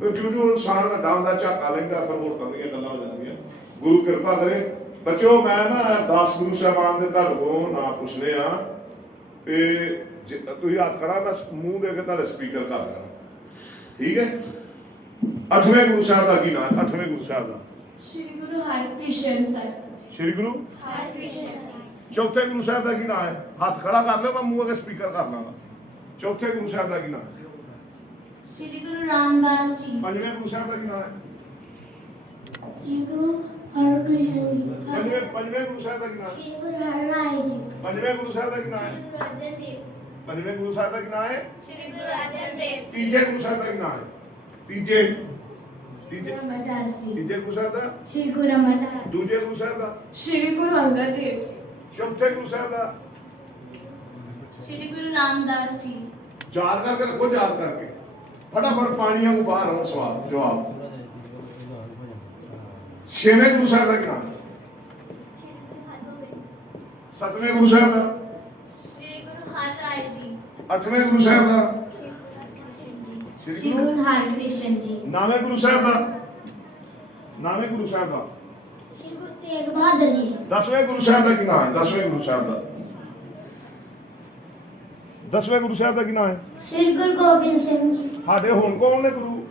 जो इंसान वड्डा हुंदा झाका लैंदा फिर होर तरह दीयां गल्लां हो जांदियां गुरु किरपा करे बच्चों मैं ना 10 गुरु साहबान दे तुहाडे कोल नाम पुछने आ ते तुसीं हत्थ खड़ा मैं मूंह दे के तुहाडे स्पीकर कर देना ठीक है 8ਵੇਂ ਗੁਰੂ ਸਾਹਿਬ ਦਾ ਕੀ ਨਾਮ ਹੈ? 8ਵੇਂ ਗੁਰੂ ਸਾਹਿਬ ਦਾ ਸ਼੍ਰੀ ਗੁਰੂ ਹਰਿਕ੍ਰਿਸ਼ਨ ਸਾਹਿਬ ਜੀ। ਸ੍ਰੀ ਗੁਰੂ ਹਰਿਕ੍ਰਿਸ਼ਨ। ਚੌਥੇ ਗੁਰੂ ਸਾਹਿਬ ਦਾ ਕੀ ਨਾਮ ਹੈ? ਹੱਥ ਖੜਾ ਕਰ ਲਿਓ, ਮੈਂ ਮੂੰਹ ਅੱਗੇ ਸਪੀਕਰ ਕਰ ਲਾਂਗਾ। ਚੌਥੇ ਗੁਰੂ ਸਾਹਿਬ ਦਾ ਕੀ ਨਾਮ ਹੈ? ਸ਼੍ਰੀ ਗੁਰੂ ਰਾਮਦਾਸ ਜੀ। ਪੰਜਵੇਂ ਗੁਰੂ ਸਾਹਿਬ ਦਾ ਕੀ ਨਾਮ ਹੈ? ਸ਼੍ਰੀ ਗੁਰੂ ਹਰਿਕ੍ਰਿਸ਼ਨ ਜੀ। ਪੰਜਵੇਂ ਗੁਰੂ ਸਾਹਿਬ ਦਾ ਕੀ ਨਾਮ ਹੈ? ਸ਼੍ਰੀ ਗੁਰੂ ਹਰਿਰਾਏ ਜੀ। ਪੰਜਵੇਂ ਗੁਰੂ ਸਾਹਿਬ ਦਾ ਕੀ ਨਾਮ ਹੈ? ਗੁਰੂ ਅਰਜਨ ਦੇਵ। ਪੰਜਵੇਂ ਗੁਰੂ ਸਾਹਿਬ ਦਾ ਕੀ ਨਾਮ ਹੈ? ਸ਼੍ਰੀ ਗੁਰੂ ਅਰਜਨ ਦੇਵ। ਤੀਜੇ ਗੁਰੂ ਸਾਹਿਬ ਦਾ ਕੀ ਨਾਮ ਹੈ? ਤੀਜੇ ਅਮਰਦਾਸ ਜੀ। ਤੀਜੇ ਗੁਰੂ ਸਾਹਿਬ ਦਾ? ਸ਼੍ਰੀ ਗੁਰੂ ਅਮਰਦਾਸ। ਦੂਜੇ ਗੁਰੂ ਸਾਹਿਬ ਦਾ? ਸ਼੍ਰੀ ਗੁਰੂ ਅੰਗਦ ਦੇਵ ਜੀ। ਚੌਥੇ ਗੁਰੂ ਸਾਹਿਬ ਦਾ? ਸ਼੍ਰੀ ਗੁਰੂ ਰਾਮਦਾਸ ਜੀ। ਯਾਦ ਕਰਕੇ ਰੱਖੋ, ਯਾਦ ਕਰਕੇ ਫਟਾਫਟ ਪਾਣੀਆਂ ਨੂੰ ਬਾਹਰ ਆਉਣ। ਸਵਾਲ ਜਵਾਬ। ਛੇਵੇਂ ਗੁਰੂ ਸਾਹਿਬ ਦਾ ਕੀ ਨਾਮ ਹੈ? ਸੱਤਵੇਂ ਗੁਰੂ ਸਾਹਿਬ ਦਾ? ਸ਼੍ਰੀ ਗੁਰੂ ਹਰਿਰਾਏ ਜੀ। ਅੱਠਵੇਂ ਗੁਰੂ ਸਾਹਿਬ ਦਾ? ਸ਼੍ਰੀ ਗੁਰੂ ਹਰਿਕ੍ਰਿਸ਼ਨ ਜੀ। ਨੌਵੇਂ ਗੁਰੂ ਸਾਹਿਬ ਦਾ? ਨੌਵੇਂ ਗੁਰੂ ਸਾਹਿਬ ਦਾ? ਸ਼੍ਰੀ ਗੁਰੂ ਤੇਗ ਬਹਾਦਰ ਜੀ। 10ਵੇਂ ਗੁਰੂ ਸਾਹਿਬ ਦਾ ਕੀ ਨਾਮ ਹੈ? 10ਵੇਂ ਗੁਰੂ ਸਾਹਿਬ ਦਾ? 10ਵੇਂ ਗੁਰੂ ਸਾਹਿਬ ਦਾ ਕੀ ਨਾਮ ਹੈ? ਸ਼੍ਰੀ ਗੁਰੂ ਗੋਬਿੰਦ ਸਿੰਘ ਜੀ। ਸਾਡੇ ਹੁਣ ਕੌਣ ਨੇ ਗੁਰੂ?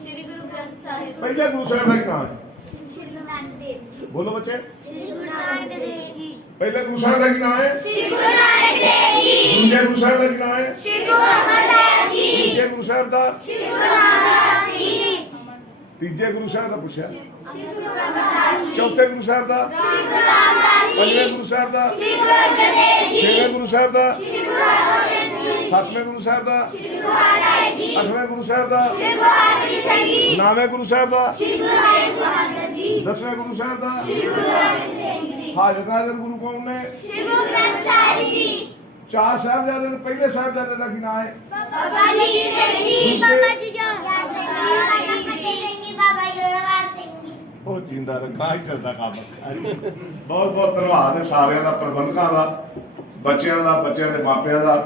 ਸ਼੍ਰੀ ਗੁਰੂ ਗ੍ਰੰਥ ਸਾਹਿਬ। ਪਹਿਲੇ ਗੁਰੂ ਸਾਹਿਬ ਦਾ ਕੀ ਨਾਮ ਹੈ? ਸ਼੍ਰੀ ਗੁਰੂ ਨਾਨਕ ਦੇਵ ਜੀ। ਬੋਲੋ ਬੱਚੇ। ਸ਼੍ਰੀ ਗੁਰੂ ਨਾਨਕ ਦੇਵ ਜੀ। ਪਹਿਲੇ ਗੁਰੂ ਸਾਹਿਬ ਦਾ ਕੀ ਨਾਮ ਹੈ? ਸ਼੍ਰੀ ਗੁਰੂ ਨਾਨਕ ਦੇਵ ਜੀ। ਦੂਜੇ ਗੁਰੂ ਸਾਹਿਬ ਦਾ ਕੀ ਨਾਮ ਹੈ? ਸ਼੍ਰੀ ਗੁਰੂ ਅਮਰਦਾਸ ਜੀ। ਤੀਜੇ ਗੁਰੂ ਸਾਹਿਬ ਦਾ? ਸ਼੍ਰੀ ਗੁਰੂ ਰਾਮਦਾਸ ਜੀ। ਤੀਜੇ ਗੁਰੂ ਸਾਹਿਬ ਦਾ ਪੁੱਛਿਆ। ਸ਼੍ਰੀ ਗੁਰੂ ਅਮਰਦਾਸ ਜੀ। ਚੌਥੇ ਗੁਰੂ ਸਾਹਿਬ ਦਾ? ਸ਼੍ਰੀ ਗੁਰੂ ਰਾਮਦਾਸ ਜੀ। ਪੰਜਵੇਂ ਗੁਰੂ ਸਾਹਿਬ ਦਾ? ਸ਼੍ਰੀ ਗੁਰੂ ਅਰਜਨ ਦੇਵ ਜੀ। ਛੇਵੇਂ ਗੁਰੂ ਸਾਹਿਬ ਦਾ? ਸ਼੍ਰੀ ਗੁਰੂ ਹਰਿਗੋਬਿੰਦ ਜੀ। ਸੱਤਵੇਂ ਗੁਰੂ ਸਾਹਿਬ ਦਾ? ਸ਼੍ਰੀ ਗੁਰੂ ਹਰਿਰਾਏ ਜੀ। ਅੱਠਵੇਂ ਗੁਰੂ ਸਾਹਿਬ ਦਾ? ਸ਼੍ਰੀ ਗੁਰੂ ਹਰਿਕ੍ਰਿਸ਼ਨ ਜੀ। ਨੌਵੇਂ ਗੁਰੂ ਸਾਹਿਬ ਦਾ? ਸ਼੍ਰੀ ਗੁਰੂ ਰਾਏ ਬਹਾਦਰ ਜੀ। 10ਵੇਂ ਗੁਰੂ ਸਾਹਿਬ ਦਾ? ਸ਼੍ਰੀ ਗੁਰੂ ਗੋਬਿੰਦ ਸਿੰਘ ਜੀ। ਹਾਜ਼ਰ ਨਾਜ਼ਰ ਗੁਰੂ ਕੌਣ ਨੇ? ਸ਼੍ਰੀ ਗੁਰੂ ਗ੍ਰੰਥ ਸਾਹਿਬ ਜੀ। ਚਾਰ ਸਾਹਿਬਜ਼ਾਦੇ ਨੇ। ਪਹਿਲੇ ਸਾਹਿਬਜ਼ਾਦੇ ਦਾ ਕੀ ਨਾਮ ਹੈ? ਬਾਬਾ ਜੀ ਸਿੰਘ ਜੀ। ਬਾਬਾ ਜੀ ਜਾਨ। ਬਾਬਾ ਜੀ ਸਿੰਘ ਜੀ। ਬਾਬਾ ਜੋਰਾਵਰ ਸਿੰਘ ਜੀ। ਉਹ ਜਿੰਦਾ ਰੱਖਾ ਹੀ ਚੱਲਦਾ ਕੰਮ। ਬਹੁਤ ਬਹੁਤ ਧੰਨਵਾਦ ਹੈ ਸਾਰਿਆਂ ਦਾ, ਪ੍ਰਬੰਧਕਾਂ ਦਾ, ਬੱਚਿਆਂ ਦਾ, ਬੱਚਿਆਂ ਦੇ ਮਾਪਿਆਂ ਦਾ,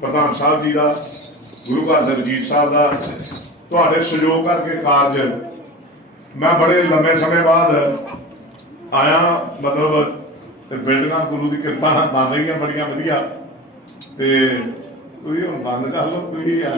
ਪ੍ਰਧਾਨ ਸਾਹਿਬ ਜੀ ਦਾ, ਗੁਰੂ ਘਰ ਦੇ ਵਜ਼ੀਰ ਸਾਹਿਬ ਦਾ। ਤੁਹਾਡੇ ਸਹਿਯੋਗ ਕਰਕੇ ਕਾਰਜ ਮੈਂ ਬੜੇ ਲੰਬੇ ਸਮੇਂ ਬਾਅਦ ਆਇਆ, ਮਤਲਬ ਤੇ ਬਿਲਡਿੰਗਾਂ ਗੁਰੂ ਦੀ ਕਿਰਪਾ ਨਾਲ ਬਣ ਰਹੀਆਂ ਬੜੀਆਂ ਵਧੀਆ। ਤੇ ਤੁਸੀਂ ਹੁਣ ਬੰਦ ਕਰ ਲਓ, ਤੁਸੀਂ ਆ